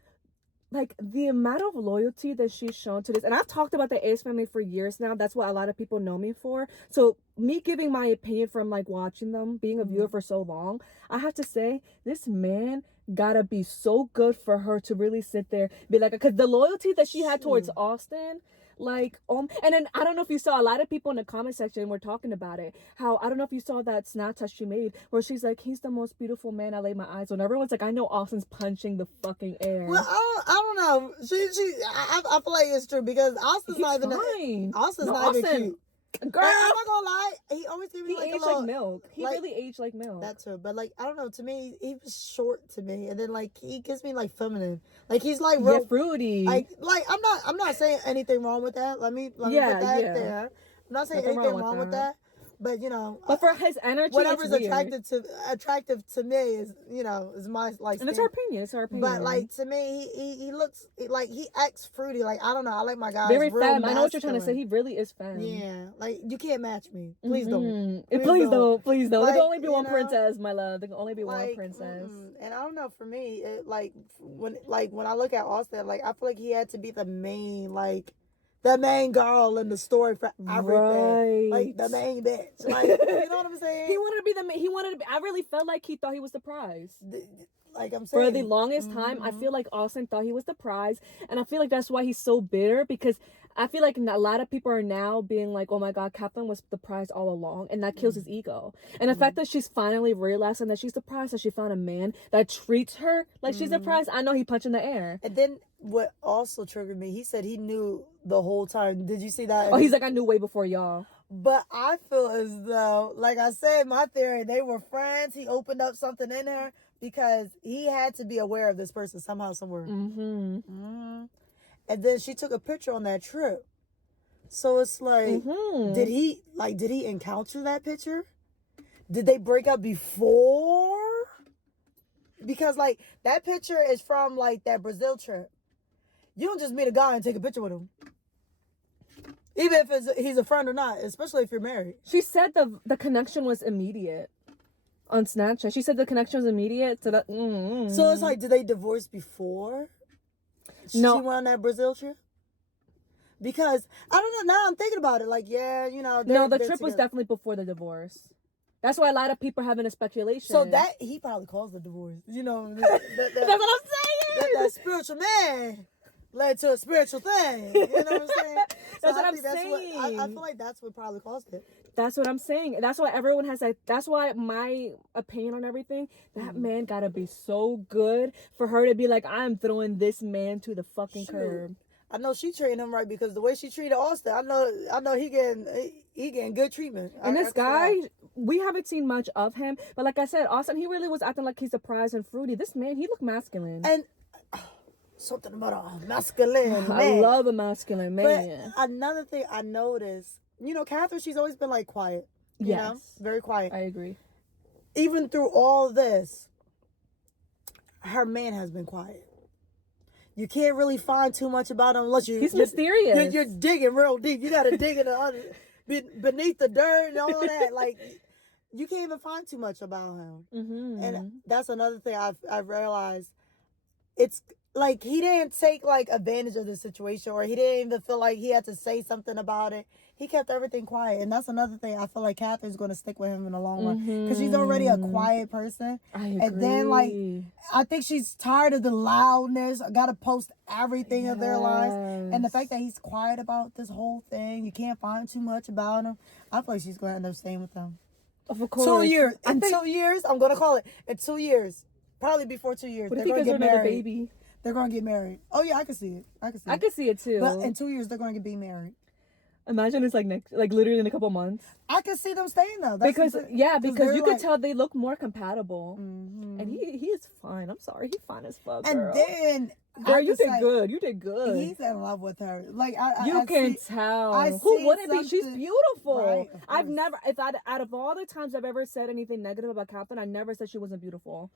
like the amount of loyalty that she's shown to this. And I've talked about the Ace family for years now. That's what a lot of people know me for. So me giving my opinion from like watching them, being a viewer for so long, I have to say this man gotta be so good for her to really sit there, be like, because the loyalty that she had towards Austin, like, and then I don't know if you saw, a lot of people in the comment section were talking about it, how, I don't know if you saw that snap that she made where she's like, he's the most beautiful man I laid my eyes on. Everyone's like, I know Austin's punching the fucking air. Well, I don't know. I feel like it's true because Austin's not even cute. Girl, I'm not gonna lie. He always gave me he like aged a little, like milk. He really aged like milk. That's true. But like, I don't know. To me, he was short to me, and then like he gives me like feminine. Like he's like real fruity. Like I'm not saying anything wrong with that. Let me put that there. I'm not saying anything wrong with that. But you know, but for his energy, whatever's it's attractive to me is, you know, is my like. And it's her opinion. It's her opinion. But like to me, he looks like he acts fruity. Like I don't know. I like my guys very real femme. masculine. I know what you're trying to say. He really is femme. Yeah, like you can't match me. Please don't. Please don't. Please don't. Like, there can only be one princess, my love. There can only be one princess. And I don't know. For me, when I look at Austin, like I feel like he had to be the main girl in the story for everything. Like the main bitch. Like, you know what I'm saying? He wanted to be I really felt like he thought he was the prize. Like I'm saying. For the longest time, I feel like Austin thought he was the prize. And I feel like that's why he's so bitter, because I feel like a lot of people are now being like, oh my God, Catherine was the prize all along. And that kills his ego. And the fact that she's finally realizing that she's the prize, that she found a man that treats her like she's the prize, I know he punched in the air. And then what also triggered me, he said he knew the whole time. Did you see that? Oh, he's like, I knew way before y'all. But I feel as though, like I said, my theory, they were friends. He opened up something in her because he had to be aware of this person somehow, somewhere. And then she took a picture on that trip. So it's like, did he encounter that picture? Did they break up before? Because like that picture is from like that Brazil trip. You don't just meet a guy and take a picture with him. Even if he's a friend or not, especially if you're married. She said the connection was immediate on Snapchat. She said the connection was immediate. So it's like, did they divorce before? No. She went on that Brazil trip? Because, I don't know, now I'm thinking about it. Like, yeah, you know. No, the trip was definitely before the divorce. That's why a lot of people are having a speculation. So he probably caused the divorce. You know. That's what I'm saying. That spiritual man led to a spiritual thing. You know what I'm saying? That's what I'm saying. I feel like that's what probably caused it. That's what I'm saying. That's why everyone has like. That's why my opinion on everything. That man gotta be so good for her to be like, I'm throwing this man to the fucking curb. I know she treating him right because the way she treated Austin, I know he getting good treatment. And this guy, we haven't seen much of him, but like I said, Austin, he really was acting like he's surprised and fruity. This man, he looked masculine. And something about a masculine man. I love a masculine man. But another thing I noticed, you know, Catherine, she's always been like quiet. You know? Very quiet. I agree. Even through all this, her man has been quiet. You can't really find too much about him unless he's mysterious. You're digging real deep. You got to dig in beneath the dirt and all that. Like, you can't even find too much about him. And that's another thing I've realized. It's like he didn't take like advantage of the situation, or he didn't even feel like he had to say something about it. He kept everything quiet, and that's another thing. I feel like Catherine's going to stick with him in the long run because she's already a quiet person. I agree. And then like I think she's tired of the loudness. Got to post everything of their lives, and the fact that he's quiet about this whole thing. You can't find too much about him. I feel like she's going to end up staying with him. Of course. 2 years. In 2 years, I'm going to call it. In 2 years, probably before 2 years, What if they're he going to gives get her another married. baby? They're going to get married. Oh yeah, I can see it. I I could see it too. But in 2 years, they're going to be married. Imagine it's like next, like literally in a couple months. I can see them staying though. Because you could like, tell they look more compatible. And he is fine. I'm sorry, he's fine as fuck. Girl. And then, girl, you did good. You did good. He's in love with her. Like you can tell. Who wouldn't be? She's beautiful. Right, I've never, out of all the times I've ever said anything negative about Catherine, I never said she wasn't beautiful.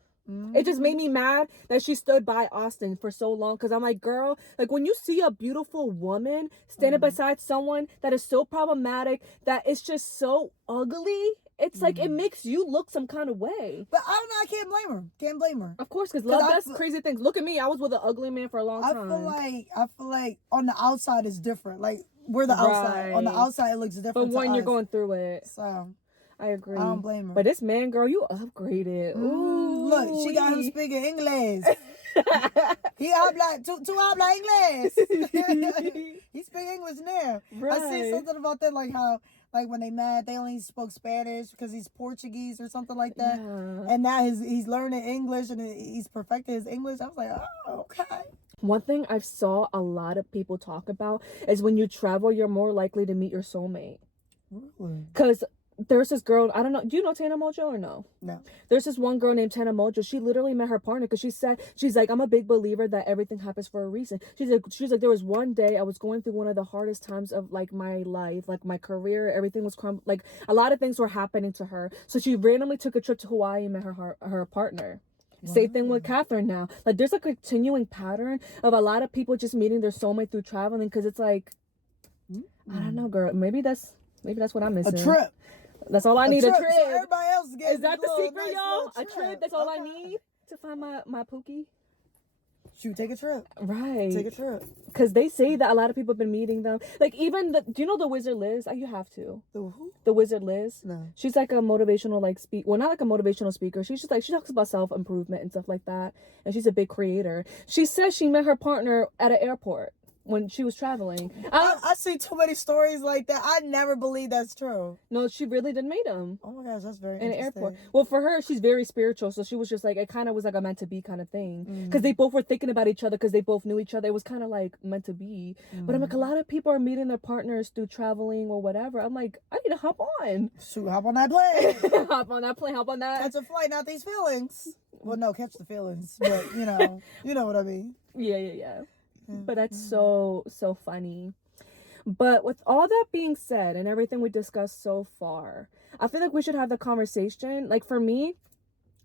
It just made me mad that she stood by Austin for so long, because I'm like, girl, like when you see a beautiful woman standing beside someone that is so problematic, that it's just so ugly, it's like it makes you look some kind of way. But I don't know, I can't blame her. Can't blame her. Of course, because love does crazy things. Look at me, I was with an ugly man for a long time. I feel like on the outside it's different. Like we're the outside. On the outside it looks different. But when you're us. going through it. So I agree. I don't blame her. But this man, girl, you upgraded. Ooh, look, she got him speaking English. He habla, tu habla English. He speak English now. Right. I see something about that, like how, like when they mad, they only spoke Spanish because he's Portuguese or something like that. Yeah. And now he's learning English and he's perfecting his English. I was like, oh, okay. One thing I've saw a lot of people talk about is when you travel, you're more likely to meet your soulmate. Really? Because there's this girl, I don't know, do you know Tana Mojo or no? No. There's this one girl named Tana Mojo. She literally met her partner because she's like, I'm a big believer that everything happens for a reason. She's like, there was one day I was going through one of the hardest times of like my life, like my career, everything was like a lot of things were happening to her. So she randomly took a trip to Hawaii and met her partner. Wow. Same thing with Catherine now. Like there's a continuing pattern of a lot of people just meeting their soulmate through traveling, because it's like, I don't know, girl. Maybe that's what I'm missing. A trip. That's all I need. A trip. So everybody else gets Is that the secret, nice y'all? A trip. That's all I need to find my Pookie. Shoot, take a trip. Right. Take a trip. Because they say that a lot of people have been meeting them. Like even do you know the Wizard Liz? You have to. The who? The Wizard Liz. No. She's like a motivational well, not like a motivational speaker. She's just like, she talks about self-improvement and stuff like that. And she's a big creator. She says she met her partner at an airport when she was traveling. I see too many stories like that. I never believe that's true. No, she really did meet him. Oh my gosh, that's very in interesting. An airport. Well, for her, she's very spiritual, so she was just like, it kind of was like a meant to be kind of thing, because they both were thinking about each other, because they both knew each other. It was kind of like meant to be. But I'm like, a lot of people are meeting their partners through traveling or whatever. I'm like, I need to hop on. Shoot, hop on that plane. Hop on that plane. Hop on that. Catch a flight, not these feelings. Well, no, catch the feelings, but you know what I mean. Yeah. But that's so funny. But with all that being said and everything we discussed so far, I feel like we should have the conversation. Like for me,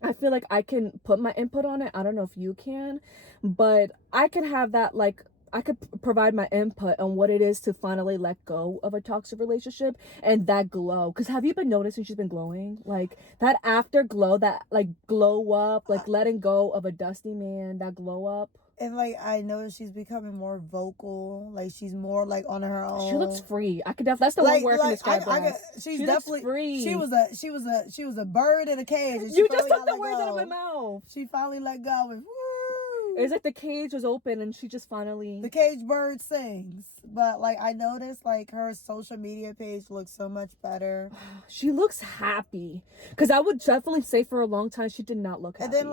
I feel like I can put my input on it. I don't know if you can, but I can have that, like, I could provide my input on what it is to finally let go of a toxic relationship and that glow. Because have you been noticing she's been glowing? Like that afterglow, that like glow up, like letting go of a dusty man, that glow up. And like I noticed she's becoming more vocal. Like she's more like on her own. She looks free. I could definitely. That's the one word I can describe her as. She's she definitely free. She was a bird in a cage. And You just took the words out of my mouth. She finally let go and woo. It's like the cage was open and she just finally. The cage bird sings. But like I noticed like her social media page looks so much better. She looks happy. Because I would definitely say for a long time she did not look happy. And then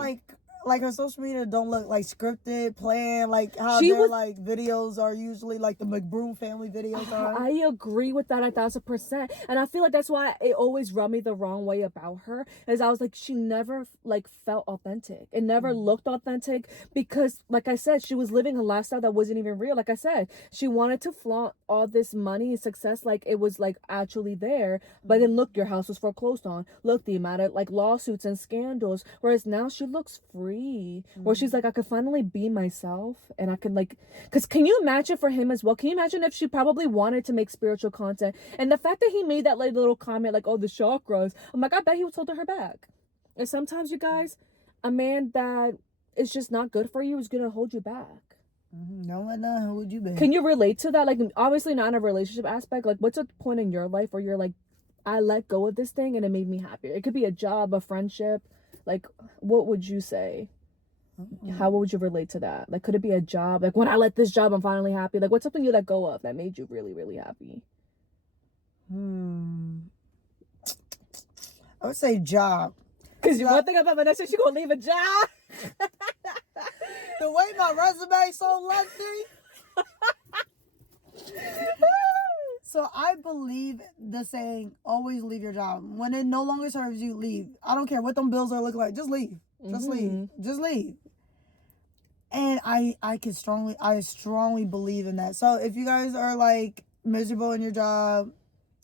like her social media don't look like scripted, planned, like how their like videos are usually, like the Mcbroom family videos are. I agree with that 1,000%. And I feel like that's why it always rubbed me the wrong way about her. Is I was like, she never like felt authentic. It never looked authentic because, like I said, she was living a lifestyle that wasn't even real. Like I said, she wanted to flaunt all this money and success like it was like actually there. But then look, your house was foreclosed on. Look, the amount of like lawsuits and scandals. Whereas now she looks free. Where she's like, I could finally be myself and I could like, because can you imagine for him as well? Can you imagine if she probably wanted to make spiritual content, and the fact that he made that like little comment like, oh, the chakras, I'm like, I bet he was holding her back. And sometimes, you guys, a man that is just not good for you, is gonna hold you back. No one know who would you be. Can you relate to that? Like, obviously not in a relationship aspect. Like, what's a point in your life where you're like, I let go of this thing and it made me happier? It could be a job, a friendship. Like, what would you say? How would you relate to that? Like, could it be a job? Like, when I let this job, I'm finally happy. Like, what's something you let go of that made you really, really happy? I would say job. Because one thing about Vanessa, she gonna leave a job. The way my resume so lengthy. So I believe the saying, always leave your job. When it no longer serves you, leave. I don't care what them bills are looking like. Just leave. Just leave. Just leave. And I strongly believe in that. So if you guys are like miserable in your job,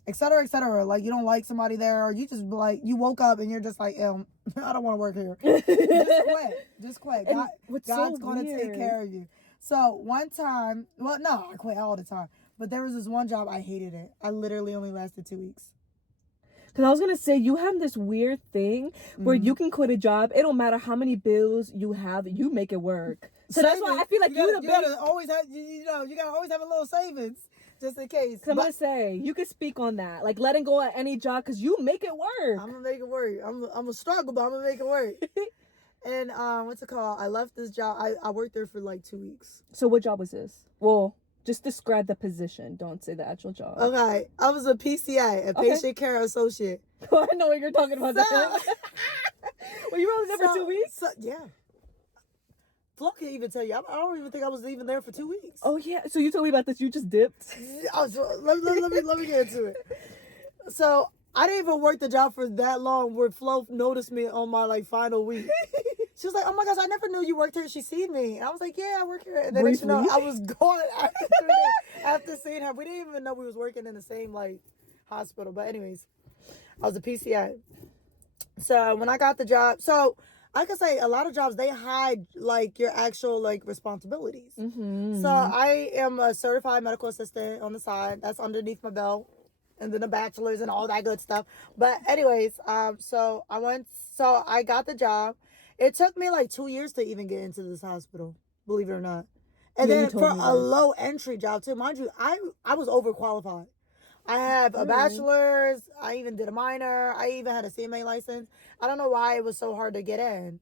etc., like you don't like somebody there, or you just like, you woke up and you're just like, I don't want to work here. Just quit. God's going to take care of you. So one time, well, no, I quit all the time. But there was this one job, I hated it. I literally only lasted 2 weeks. Because I was going to say, you have this weird thing where you can quit a job. It don't matter how many bills you have, you make it work. So that's why I feel like you gotta always have, you gotta always have a little savings just in case. I'm gonna say, you could speak on that, like letting go of any job, because you make it work. I'm gonna make it work. I'm gonna struggle, but I'm gonna make it work. And what's it called? I left this job. I worked there for like 2 weeks. So what job was this? Well, just describe the position. Don't say the actual job. Okay, I was a PCA, patient care associate. I know what you're talking about. Well, you were only there for 2 weeks? Yeah. Flo can even tell you. I don't even think I was even there for 2 weeks. Oh yeah. So you told me about this. You just dipped. Let me get into it. So I didn't even work the job for that long where Flo noticed me on my like final week. She was like, "Oh my gosh, I never knew you worked here." She seen me. And I was like, "Yeah, I work here." And then next you know, I was gone after 3 days after seeing her. We didn't even know we was working in the same like hospital. But anyways, I was a PCA. So when I got the job, so I could say a lot of jobs, they hide like your actual like responsibilities. So I am a certified medical assistant on the side. That's underneath my belt. And then a bachelor's and all that good stuff. But anyways, so I got the job. It took me like 2 years to even get into this hospital, believe it or not. And then for a low entry job too, mind you, I was overqualified. I have a bachelor's. I even did a minor. I even had a CMA license. I don't know why it was so hard to get in.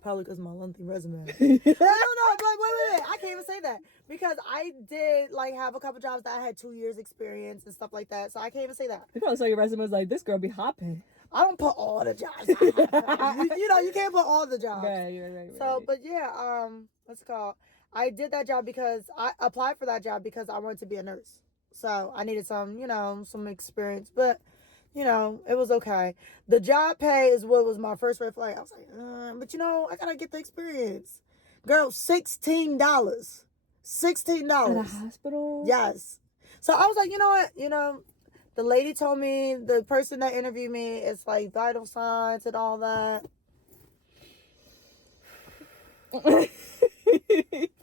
Probably because of my lengthy resume. No, but wait. I can't even say that. Because I did like have a couple jobs that I had 2 years experience and stuff like that. So I can't even say that. You probably saw your resume was like, this girl be hopping. I don't put all the jobs I have. You can't put all the jobs. Right. So, but yeah, what's it called? I did that job because I applied for that job because I wanted to be a nurse. So I needed some experience. But, it was okay. The job pay is what was my first red flag. I was like, but I gotta get the experience. Girl, $16. $16. At a hospital? Yes. So I was like, you know what? The lady told me, the person that interviewed me, it's like vital signs and all that.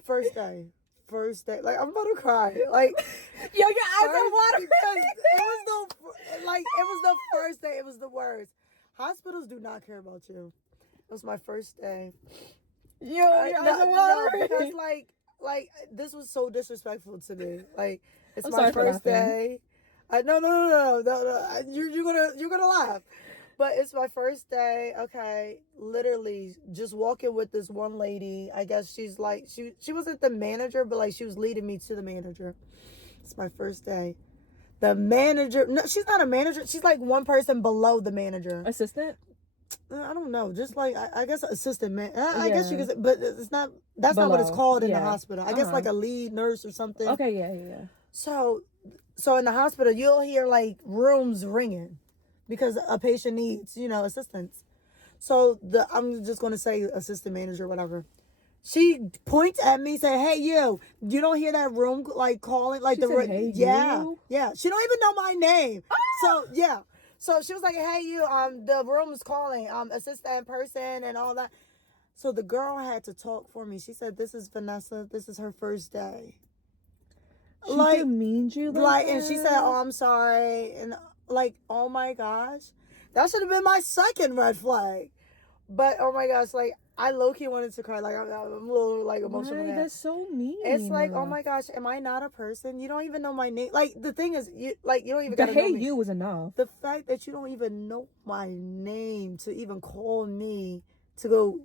First day. Like, I'm about to cry. Like, yo, your eyes are watering. It was the first day. It was the worst. Hospitals do not care about you. It was my first day. Yo, your eyes are watering. Because like this was so disrespectful to me. Like, it's my first day. No. You're gonna laugh. But it's my first day. Okay, literally just walking with this one lady. I guess she's like she wasn't the manager, but like she was leading me to the manager. It's my first day. The manager, no, she's not a manager. She's like one person below the manager. Assistant? I don't know. Just like I guess assistant man. I guess you could say, but it's not. That's not what it's called in the hospital. I guess like a lead nurse or something. Okay, yeah. So in the hospital, you'll hear like rooms ringing because a patient needs, assistance. So I'm just gonna say assistant manager, whatever. She points at me, say, "Hey, you don't hear that room like calling like she said, hey, yeah, you? yeah." She don't even know my name. So yeah. So she was like, "Hey, you, the room is calling, assistant person and all that." So the girl had to talk for me. She said, "This is Vanessa. This is her first day." She demeaned you like and she said, "Oh, I'm sorry," and like, oh my gosh, that should have been my second red flag. But oh my gosh, like I low-key wanted to cry. Like, I'm a little, like, emotional. Right, that's so mean. It's like, oh my gosh, am I not a person? You don't even know my name. Like, the thing is, you don't even The gotta know hey me. you was enough. The fact that you don't even know my name to even call me to go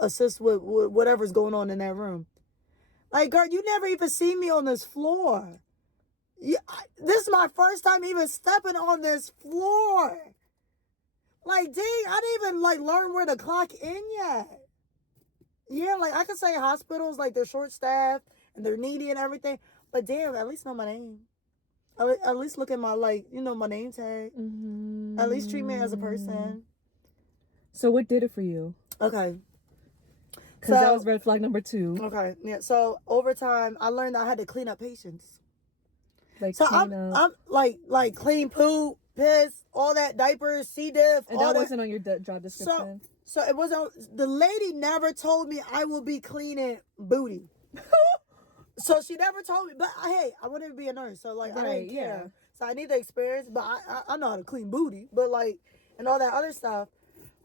assist with whatever's going on in that room. Like, girl, you never even see me on this floor. This is my first time even stepping on this floor. Like, dang, I didn't even, like, learn where to clock in yet. Yeah, like, I could say hospitals, like, they're short-staffed and they're needy and everything. But, damn, at least know my name. At least look at my, like, you know, my name tag. Mm-hmm. At least treat me as a person. So what did it for you? Okay. Because that was red flag number 2. Okay, yeah. So, over time, I learned that I had to clean up patients. Like, So, clean I'm like, clean poop, piss, all that, diapers, C. diff, and all that that. wasn't on your job description. So it wasn't. The lady never told me I will be cleaning booty. So she never told me. But hey, I wanted to be a nurse, so like I didn't care. Yeah. So I need the experience, but I know how to clean booty, but like and all that other stuff.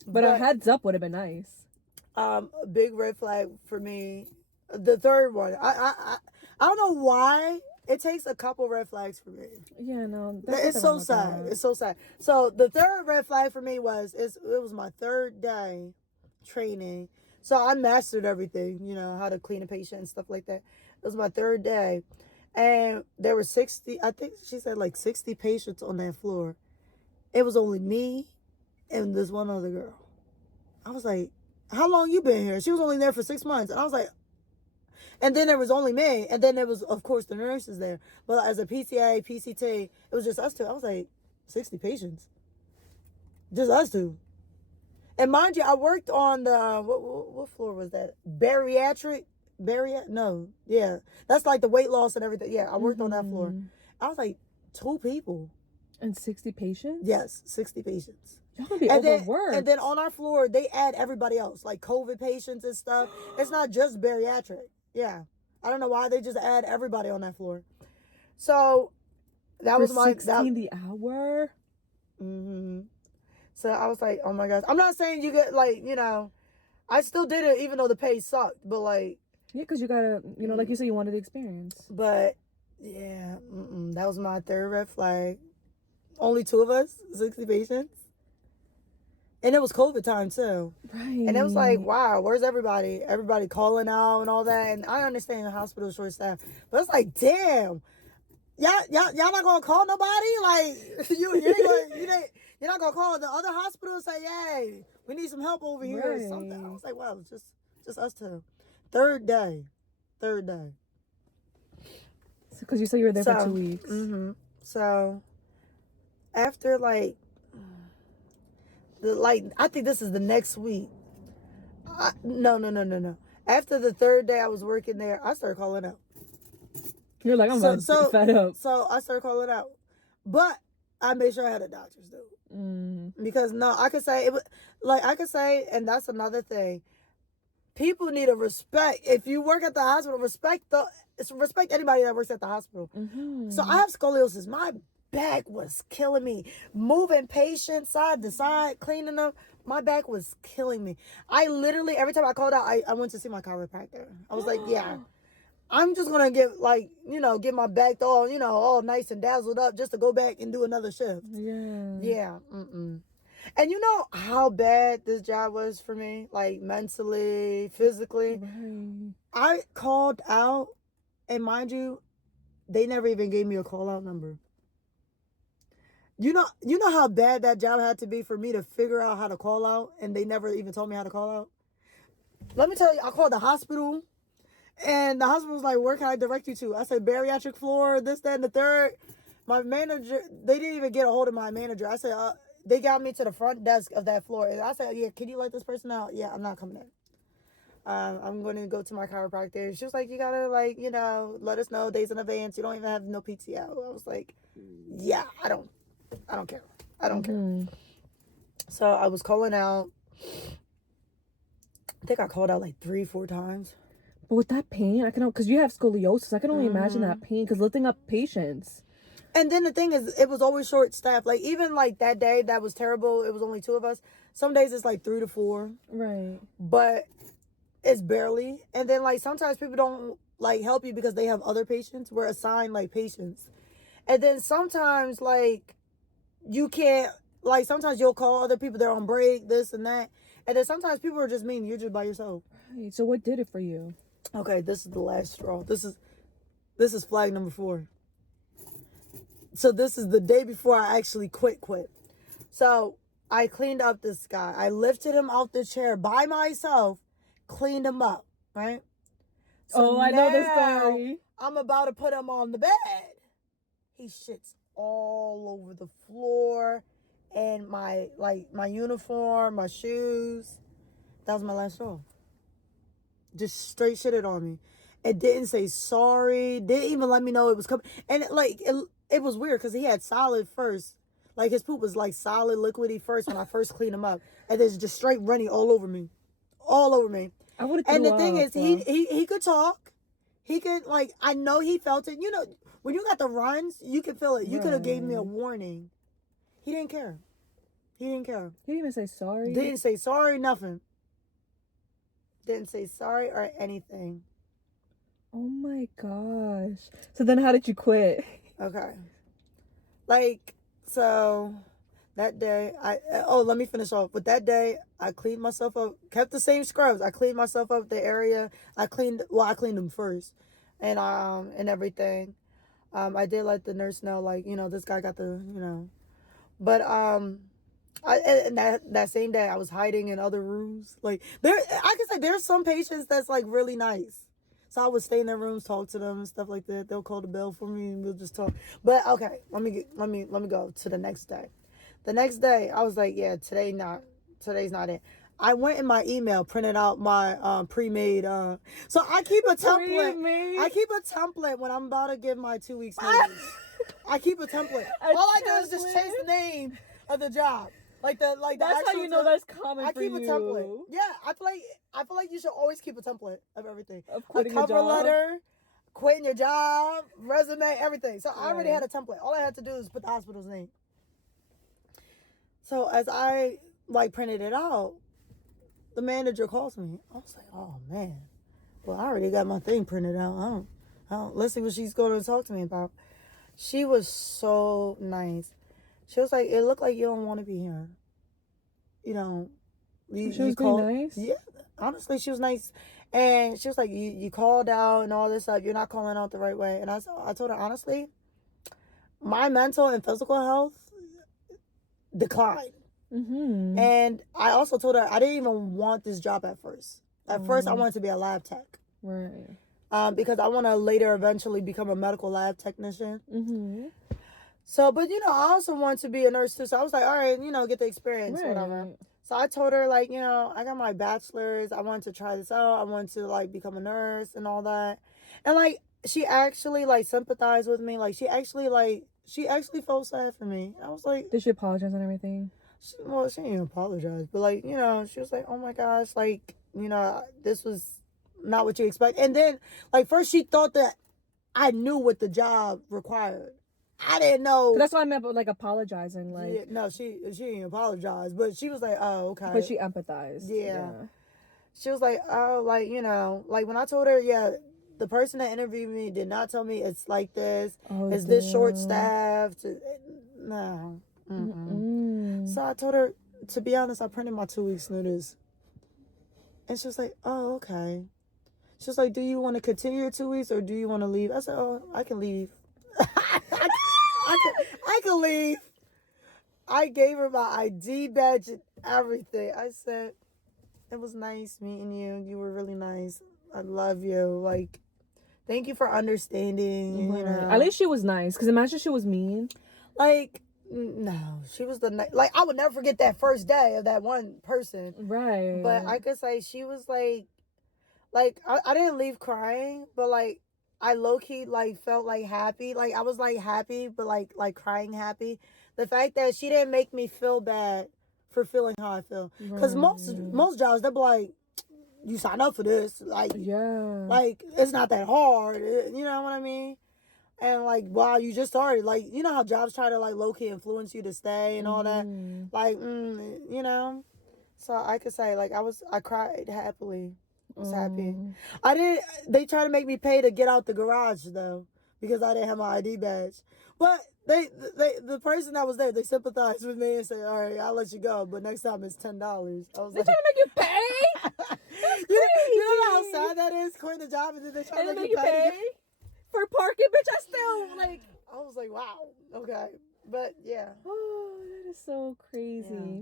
But a heads up would have been nice. A big red flag for me. The third one. I don't know why. It takes a couple red flags for me. Yeah, no. It's so sad. It's so sad. So the third red flag for me was it was my third day training. So I mastered everything, you know, how to clean a patient and stuff like that. It was my third day. And there were 60, I think she said like 60 patients on that floor. It was only me and this one other girl. I was like, how long you been here? She was only there for 6 months. And I was like, and then there was only me. And then there was, of course, the nurses there. But as a PCA, PCT, it was just us two. I was like, 60 patients. Just us two. And mind you, I worked on the, what floor was that? Bariatric? No. Yeah. That's like the weight loss and everything. Yeah, I worked on that floor. I was like, 2 people. And 60 patients? Yes, 60 patients. Y'all gonna be overworked. And then on our floor, they add everybody else, like COVID patients and stuff. It's not just bariatric. Yeah. I don't know why they just add everybody on that floor. So that for was my 16 the hour. Mm-hmm. So I was like, oh my gosh. I'm not saying you get like, you know, I still did it even though the pay sucked, but like yeah, because you gotta, you know, like you said, you wanted the experience. But yeah, that was my third red flag. Only 2 of us, 60 patients. And it was COVID time too. Right. And it was like, wow, where's everybody? Everybody calling out and all that. And I understand the hospital short staff, but it's like, damn, y'all not gonna call nobody? Like you're not gonna call the other hospital and say, hey, we need some help over here or something. I was like, wow, it's just us two. Third day. Because you said you were there for 2 weeks. Mm-hmm. So after I think this is the next week. No. After the third day I was working there, I started calling out. You're like, I'm fed up. So I started calling out. But I made sure I had a doctor's note. Because I could say, and that's another thing. People need to respect. If you work at the hospital, respect anybody that works at the hospital. Mm-hmm. So I have scoliosis. My back was killing me. Moving patients side to side, cleaning them. My back was killing me. I literally, every time I called out, I went to see my chiropractor. I was like, yeah, I'm just going to get my back all nice and dazzled up just to go back and do another shift. Yeah. And you know how bad this job was for me? Like mentally, physically. Right. I called out, and mind you, they never even gave me a call out number. You know how bad that job had to be for me to figure out how to call out, and they never even told me how to call out? Let me tell you, I called the hospital, and the hospital was like, where can I direct you to? I said, bariatric floor, this, that, and the third. My manager, they didn't even get a hold of my manager. I said, they got me to the front desk of that floor. And I said, yeah, can you let this person out? Yeah, I'm not coming in. I'm going to go to my chiropractor. She was like, you got to, let us know days in advance. You don't even have no PTO. I was like, yeah, I don't care. I don't care. So I was calling out. I think I called out 3-4 times. But with that pain, I can, because you have scoliosis, I can only imagine that pain, because lifting up patients. And then the thing is, it was always short staffed. Even that day, that was terrible. It was only 2 of us. Some days it's like 3 to 4. Right. But it's barely. And then like sometimes people don't like help you because they have other patients. We're assigned like patients. And then sometimes like you can't, like sometimes you'll call other people, they're on break, this and that. And then sometimes people are just mean, you're just by yourself. Right. So what did it for you? Okay, this is the last straw. This is flag number 4. So this is the day before I actually quit. So I cleaned up this guy. I lifted him out the chair by myself, cleaned him up, right? So I know the now story. I'm about to put him on the bed. He shits all over the floor and my uniform, my shoes. That was my last straw. Just straight shitted on me. It didn't say sorry. Didn't even let me know it was coming. And it was weird because he had solid first. Like his poop was like solid liquidy first when I first cleaned him up. And then just straight running all over me. All over me. I would have. And the thing is, he could talk. He could, like, I know he felt it. You know, when you got the runs, you can feel it. You could have gave me a warning. He didn't care. He didn't care. He didn't even say sorry. Didn't say sorry, nothing. Didn't say sorry or anything. Oh my gosh. So then how did you quit? Okay. Like, so that day, let me finish off. But that day, I cleaned myself up, kept the same scrubs. I cleaned myself up the area. I cleaned them first and everything. I did let the nurse know, like, you know, this guy got the, you know. But, and that same day, I was hiding in other rooms. Like, I can say there's some patients that's, like, really nice. So I would stay in their rooms, talk to them and stuff like that. They'll call the bell for me and we'll just talk. But okay, let me go to the next day. The next day, I was like, yeah, today's not it. I went in my email, printed out my pre-made. So I keep a template. Pre-made? I keep a template when I'm about to give my 2 weeks notice. I keep a template. All I do is just change the name of the job. That's how you know that's common I for keep you. a template. Yeah, I feel like you should always keep a template of everything. Of quitting a your cover job. letter, quitting your job, resume, everything. So I already had a template. All I had to do is put the hospital's name. So as I printed it out, the manager calls me. I was like, oh man. Well, I already got my thing printed out. I don't let's see what she's going to talk to me about. She was so nice. She was like, it looked like you don't want to be here. You know, she was being nice? Yeah, honestly, she was nice. And she was like, you called out and all this stuff. You're not calling out the right way. And I told her, honestly, my mental and physical health declined. Mm-hmm. And I also told her I didn't even want this job at first. At first, I wanted to be a lab tech. Right. Because I want to later eventually become a medical lab technician. Mm-hmm. So, but, you know, I also want to be a nurse too. So I was like, all right, you know, get the experience, whatever. So I told her, like, you know, I got my bachelor's. I wanted to try this out. I wanted to, like, become a nurse and all that. And, like, she actually, like, sympathized with me. Like, she actually felt sad for me. I was like... Did she apologize and everything? She didn't even apologize. But, like, you know, she was like, oh, my gosh, like, you know, this was not what you expect. And then, like, first she thought that I knew what the job required. I didn't know. That's what I meant, but like apologizing, like. Yeah, no, she didn't apologize, but she was like, oh, okay. But she empathized. Yeah. She was like, oh, like, you know, like when I told her, yeah, the person that interviewed me did not tell me it's like this. It's this short staffed. No. So I told her, to be honest, I printed my 2 weeks notice. And she was like, oh, okay. She was like, do you want to continue your 2 weeks or do you want to leave? I said, oh, I can leave. I could leave. I gave her my ID badge and everything. I said, it was nice meeting you. You were really nice. I love you. Like, thank you for understanding. You know. At least she was nice. Because imagine she was mean. Like, no. She was like, I would never forget that first day of that one person. Right. But I could say she was like I didn't leave crying, but like, I low-key, like, felt, like, happy. Like, I was, like, happy, but, like crying happy. The fact that she didn't make me feel bad for feeling how I feel. Because most jobs, they'll be like, you sign up for this. Like, like, it's not that hard. You know what I mean? And, like, wow, you just started. Like, you know how jobs try to, like, low-key influence you to stay and all that? Like, you know? So I could say, like, I cried happily. I was happy. Mm. They tried to make me pay to get out the garage, though, because I didn't have my ID badge. But the person that was there, they sympathized with me and said, all right, I'll let you go, but next time it's $10. I was They like, trying to make you pay? That's crazy. you know how sad that is, quitting the job, and then they try And to they make make you pay? for parking, bitch. I still like. I was like, wow, okay. But, yeah. Oh, that is so crazy. Yeah.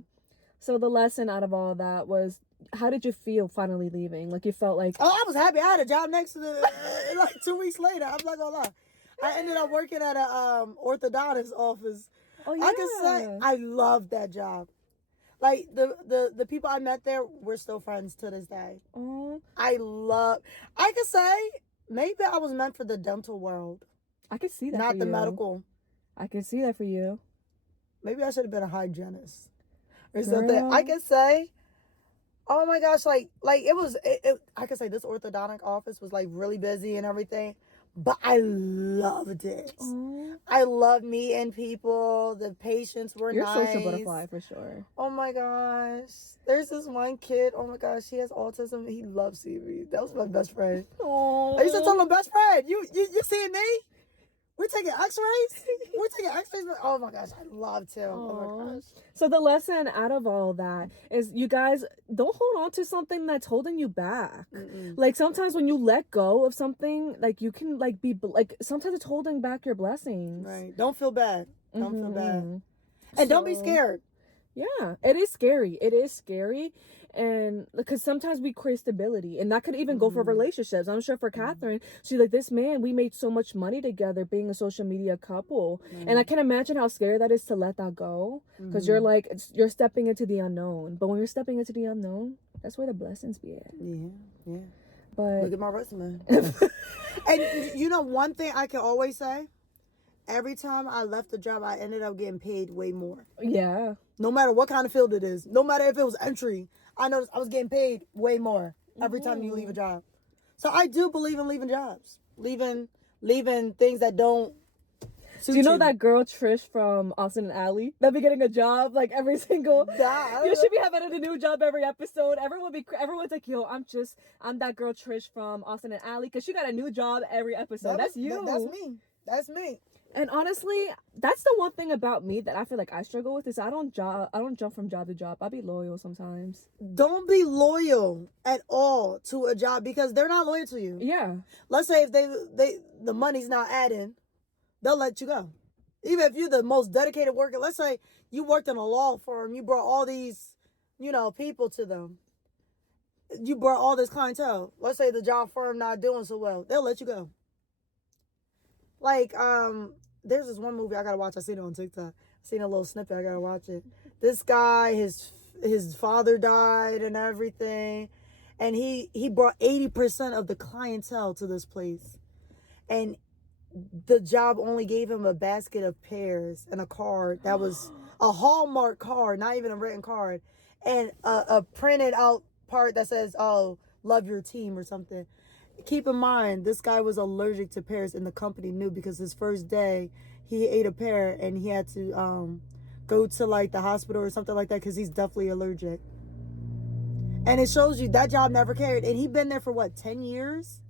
So the lesson out of all that was, how did you feel finally leaving? Like you felt like, Oh, I was happy. I had a job next to the, like 2 weeks later. I'm not gonna lie. I ended up working at a orthodontist office. oh yeah, I can say I loved that job. Like the people I met there, we're still friends to this day. oh, I could say maybe I was meant for the dental world, I could see that. not for the you. medical. I could see that for you. Maybe I should have been a hygienist or Girl. something. I could say, oh my gosh, like I could say this orthodontic office was like really busy and everything, but I loved it. Oh, I love meeting people. The patients were you're a nice. social butterfly for sure. Oh my gosh. There's this one kid. Oh my gosh, he has autism. He loves seeing me. That was my best friend. Oh, I used to tell him, best friend, you seeing me? We're taking x-rays? We're taking x-rays? Oh my gosh, I loved him. Oh my gosh. So the lesson out of all that is, you guys don't hold on to something that's holding you back. Mm-mm. Like sometimes when you let go of something, like you can like be like, sometimes it's holding back your blessings. Right. Don't feel bad. Don't feel bad. Mhm. And don't be So- scared. Yeah, it is scary. It is scary. And because sometimes we crave stability, and that could even go for relationships. I'm sure for Catherine, she's like, this man, we made so much money together being a social media couple. And I can imagine how scary that is to let that go, because you're like, you're stepping into the unknown. But when you're stepping into the unknown, that's where the blessings be at. Yeah. But Look at my resume. And you know, one thing I can always say, every time I left the job, I ended up getting paid way more. yeah. No matter what kind of field it is, no matter if it was entry, I noticed I was getting paid way more every time you leave a job. So I do believe in leaving jobs, leaving things that don't suit Do you know that girl Trish from Austin and Ally that be getting a job like every single? You should be having a new job every episode. Everyone's like, yo, I'm that girl Trish from Austin and Ally, because she got a new job every episode. That's you. That's me. And honestly, that's the one thing about me that I feel like I struggle with, is I don't jump from job to job. I'll be loyal sometimes. Don't be loyal at all to a job, because they're not loyal to you. Yeah. Let's say if the money's not adding, they'll let you go. Even if you're the most dedicated worker. Let's say you worked in a law firm, you brought all these, people to them. You brought all this clientele. Let's say the job firm not doing so well, they'll let you go. Like, there's this one movie I gotta watch. I seen it on TikTok. I seen a little snippet. I gotta watch it. This guy, his father died and everything, and he brought 80% of the clientele to this place, and the job only gave him a basket of pears and a card that was a Hallmark card, not even a written card, and a printed out part that says, "Oh, love your team" or something. Keep in mind, this guy was allergic to pears, and the company knew, because his first day he ate a pear and he had to go to like the hospital or something like that, because he's definitely allergic. And it shows you that job never cared, and he'd been there for what, 10 years?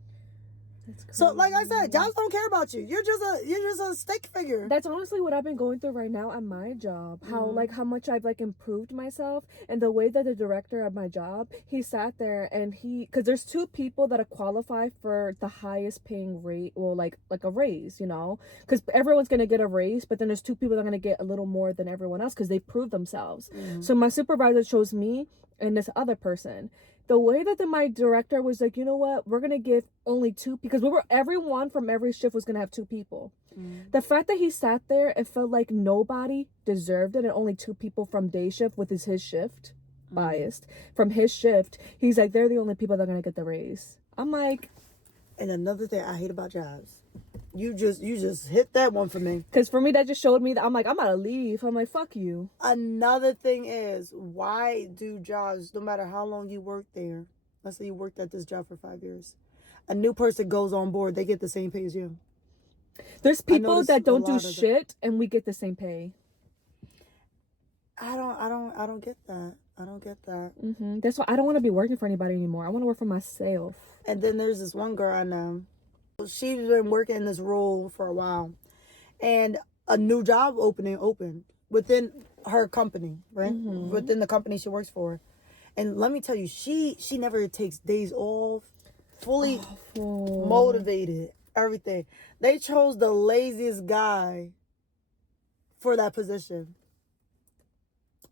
So like I said, jobs don't care about you. You're just a stick figure. That's honestly what I've been going through right now at my job. How much I've like improved myself, and the way that the director of my job, he sat there and because there's two people that qualify for the highest paying rate, well, like a raise, because everyone's gonna get a raise, but then there's two people that are gonna get a little more than everyone else because they proved themselves. So my supervisor chose me and this other person. The way that my director was like, you know what, we're going to give only two, because everyone from every shift was going to have two people. The fact that he sat there, it felt like nobody deserved it, and only two people from day shift, with his shift, biased, from his shift, he's like, they're the only people that are going to get the raise. I'm like... And another thing I hate about jobs, you just hit that one for me. Because for me, that just showed me that I'm like, I'm about to leave. I'm like, fuck you. Another thing is, why do jobs, no matter how long you work there, let's say you worked at this job for 5 years, a new person goes on board, they get the same pay as you. There's people that don't do shit, and we get the same pay. I don't get that. I don't get that. That's why I don't want to be working for anybody anymore. I want to work for myself. And then there's this one girl I know. She's been working in this role for a while, and a new job opening opened within her company, right? Within the company she works for. And let me tell you, she never takes days off, fully motivated, everything. They chose the laziest guy for that position.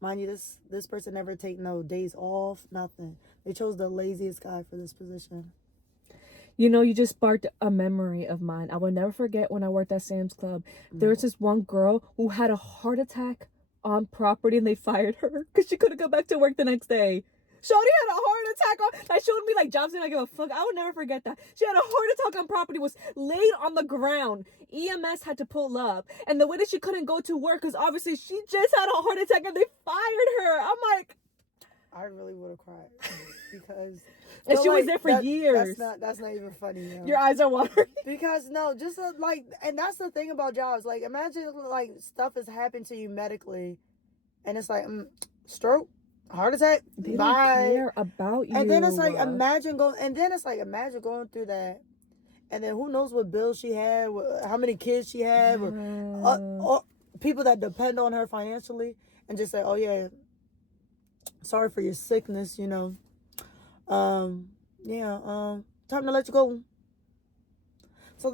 Mind you, this person never take no days off, nothing. They chose the laziest guy for this position. You know, you just sparked a memory of mine. I will never forget when I worked at Sam's Club. There was this one girl who had a heart attack on property and they fired her because she couldn't go back to work the next day. Shorty had a heart attack on, like, showed me like jobs and I give a fuck. I would never forget that. She had a heart attack on property, was laid on the ground. EMS had to pull up. And the way that she couldn't go to work, because obviously she just had a heart attack and they fired her. I'm like, I really would have cried because and she was there for years. That's not even funny. You know? Your eyes are watering. Because no, just like, and that's the thing about jobs. Like, imagine like stuff has happened to you medically, and it's like stroke, heart attack, They bye. don't care about you. And then it's like imagine going through that, and then who knows what bills she had, how many kids she had, or people that depend on her financially, and just say, oh yeah, sorry for your sickness, you know. Time to let you go. So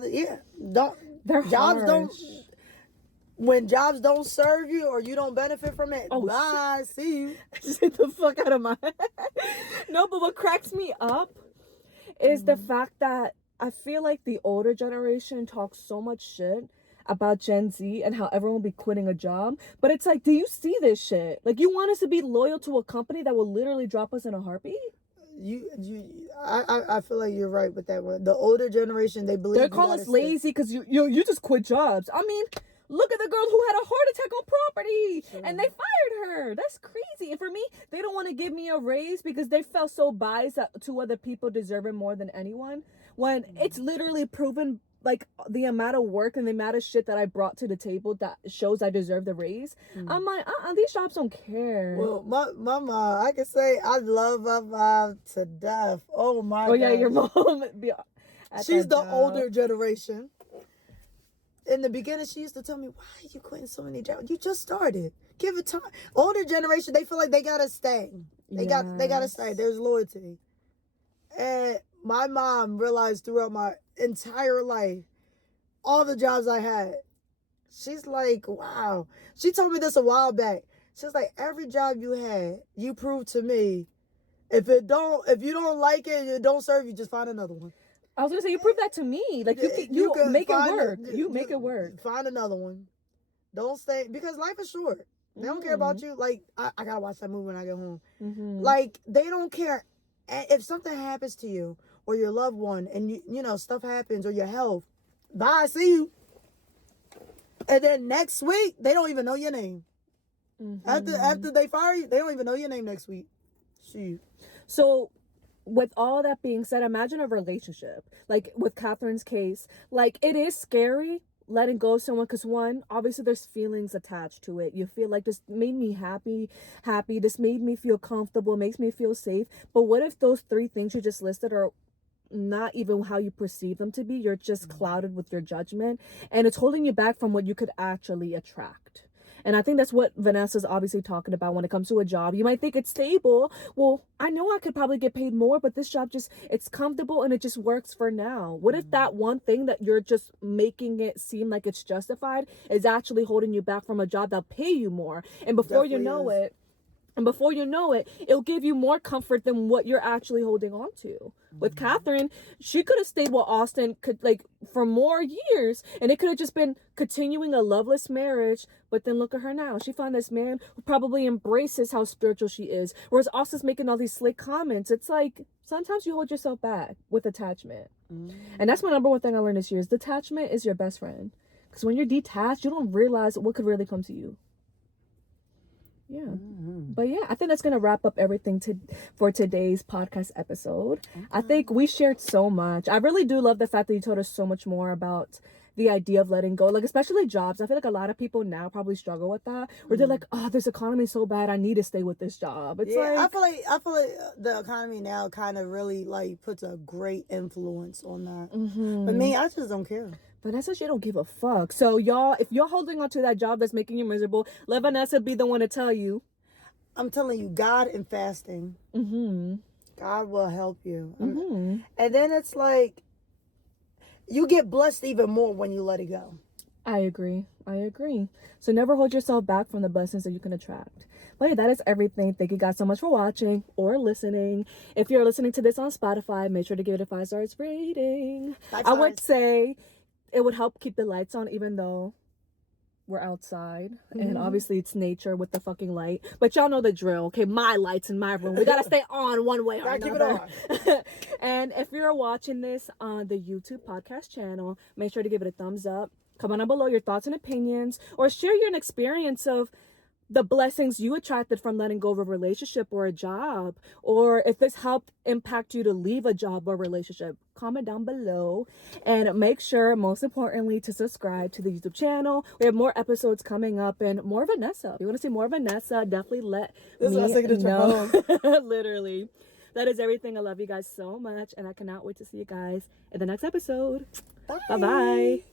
when jobs don't serve you or you don't benefit from it, bye, see you. Just get the fuck out of my head. No, but what cracks me up is the fact that I feel like the older generation talks so much shit about Gen Z and how everyone will be quitting a job. But it's like, do you see this shit? Like, you want us to be loyal to a company that will literally drop us in a heartbeat? I feel like you're right with that one. The older generation, they believe they call us lazy because you just quit jobs. I mean, look at the girl who had a heart attack on property and they fired her. That's crazy. And for me, they don't want to give me a raise because they felt so biased that two other people deserve it more than anyone. When it's literally proven, like, the amount of work and the amount of shit that I brought to the table that shows I deserve the raise. I'm like, these jobs don't care. Well, my mom, I can say I love my mom to death. Oh my God. Yeah, your mom. She's the older generation. In the beginning, she used to tell me, why are you quitting so many jobs? You just started. Give it time. Older generation, they feel like they gotta stay. They gotta stay. There's loyalty. And my mom realized throughout my entire life, all the jobs I had, she's like, wow. She told me this a while back. She's like, every job you had, you proved to me, if you don't like it, it don't serve you, just find another one. I was gonna say, you proved that to me. Like, you can make it work. You make it work. Find another one. Don't stay, because life is short. They don't care about you. Like, I gotta watch that movie when I get home. Like, they don't care. If something happens to you or your loved one, and you know stuff happens, or your health, bye, see you. And then next week they don't even know your name. After they fire you, they don't even know your name next week. See. So, with all that being said, imagine a relationship like with Catherine's case. Like, it is scary letting go of someone because, one, obviously there's feelings attached to it. You feel like this made me happy, this made me feel comfortable, makes me feel safe. But what if those three things you just listed are not even how you perceive them to be? You're just clouded with your judgment, and it's holding you back from what you could actually attract. And I think that's what Vanessa's obviously talking about when it comes to a job. You might think it's stable. Well, I know I could probably get paid more, but this job it's comfortable and it just works for now. What if that one thing that you're just making it seem like it's justified is actually holding you back from a job that'll pay you more? And before you know it, it'll give you more comfort than what you're actually holding on to. With Catherine, she could have stayed with Austin for more years, and it could have just been continuing a loveless marriage. But then look at her now. She found this man who probably embraces how spiritual she is, whereas Austin's making all these slick comments. It's like, sometimes you hold yourself back with attachment. And that's my number one thing I learned this year is detachment is your best friend. Because when you're detached, you don't realize what could really come to you. Yeah. But yeah, I think that's going to wrap up everything for today's podcast episode. I think we shared so much. I really do love the fact that you told us so much more about the idea of letting go. Like, especially jobs. I feel like a lot of people now probably struggle with that, where they're like, oh, this economy is so bad, I need to stay with this job. It's like, I feel like the economy now kind of really like puts a great influence on that. But me, I just don't care. Vanessa, she don't give a fuck. So y'all, if you're holding on to that job that's making you miserable, let Vanessa be the one to tell you. I'm telling you, God and fasting. God will help you. And then it's like, you get blessed even more when you let it go. I agree. So never hold yourself back from the blessings that you can attract. But yeah, that is everything. Thank you guys so much for watching or listening. If you're listening to this on Spotify, make sure to give it a 5 stars rating. 5 I would stars. say it would help keep the lights on, even though we're outside. And obviously it's nature with the fucking light. But y'all know the drill. Okay, my lights in my room. We gotta stay on one way or Gotta keep another. it on. And if you're watching this on the YouTube podcast channel, make sure to give it a thumbs up. Comment down below your thoughts and opinions, or share your experience of the blessings you attracted from letting go of a relationship or a job, or if this helped impact you to leave a job or relationship. Comment down below, and make sure, most importantly, to subscribe to the YouTube channel. We have more episodes coming up and more Vanessa. If you want to see more Vanessa, definitely let This is our me signature know. Literally. That is everything. I love you guys so much, and I cannot wait to see you guys in the next episode. Bye bye.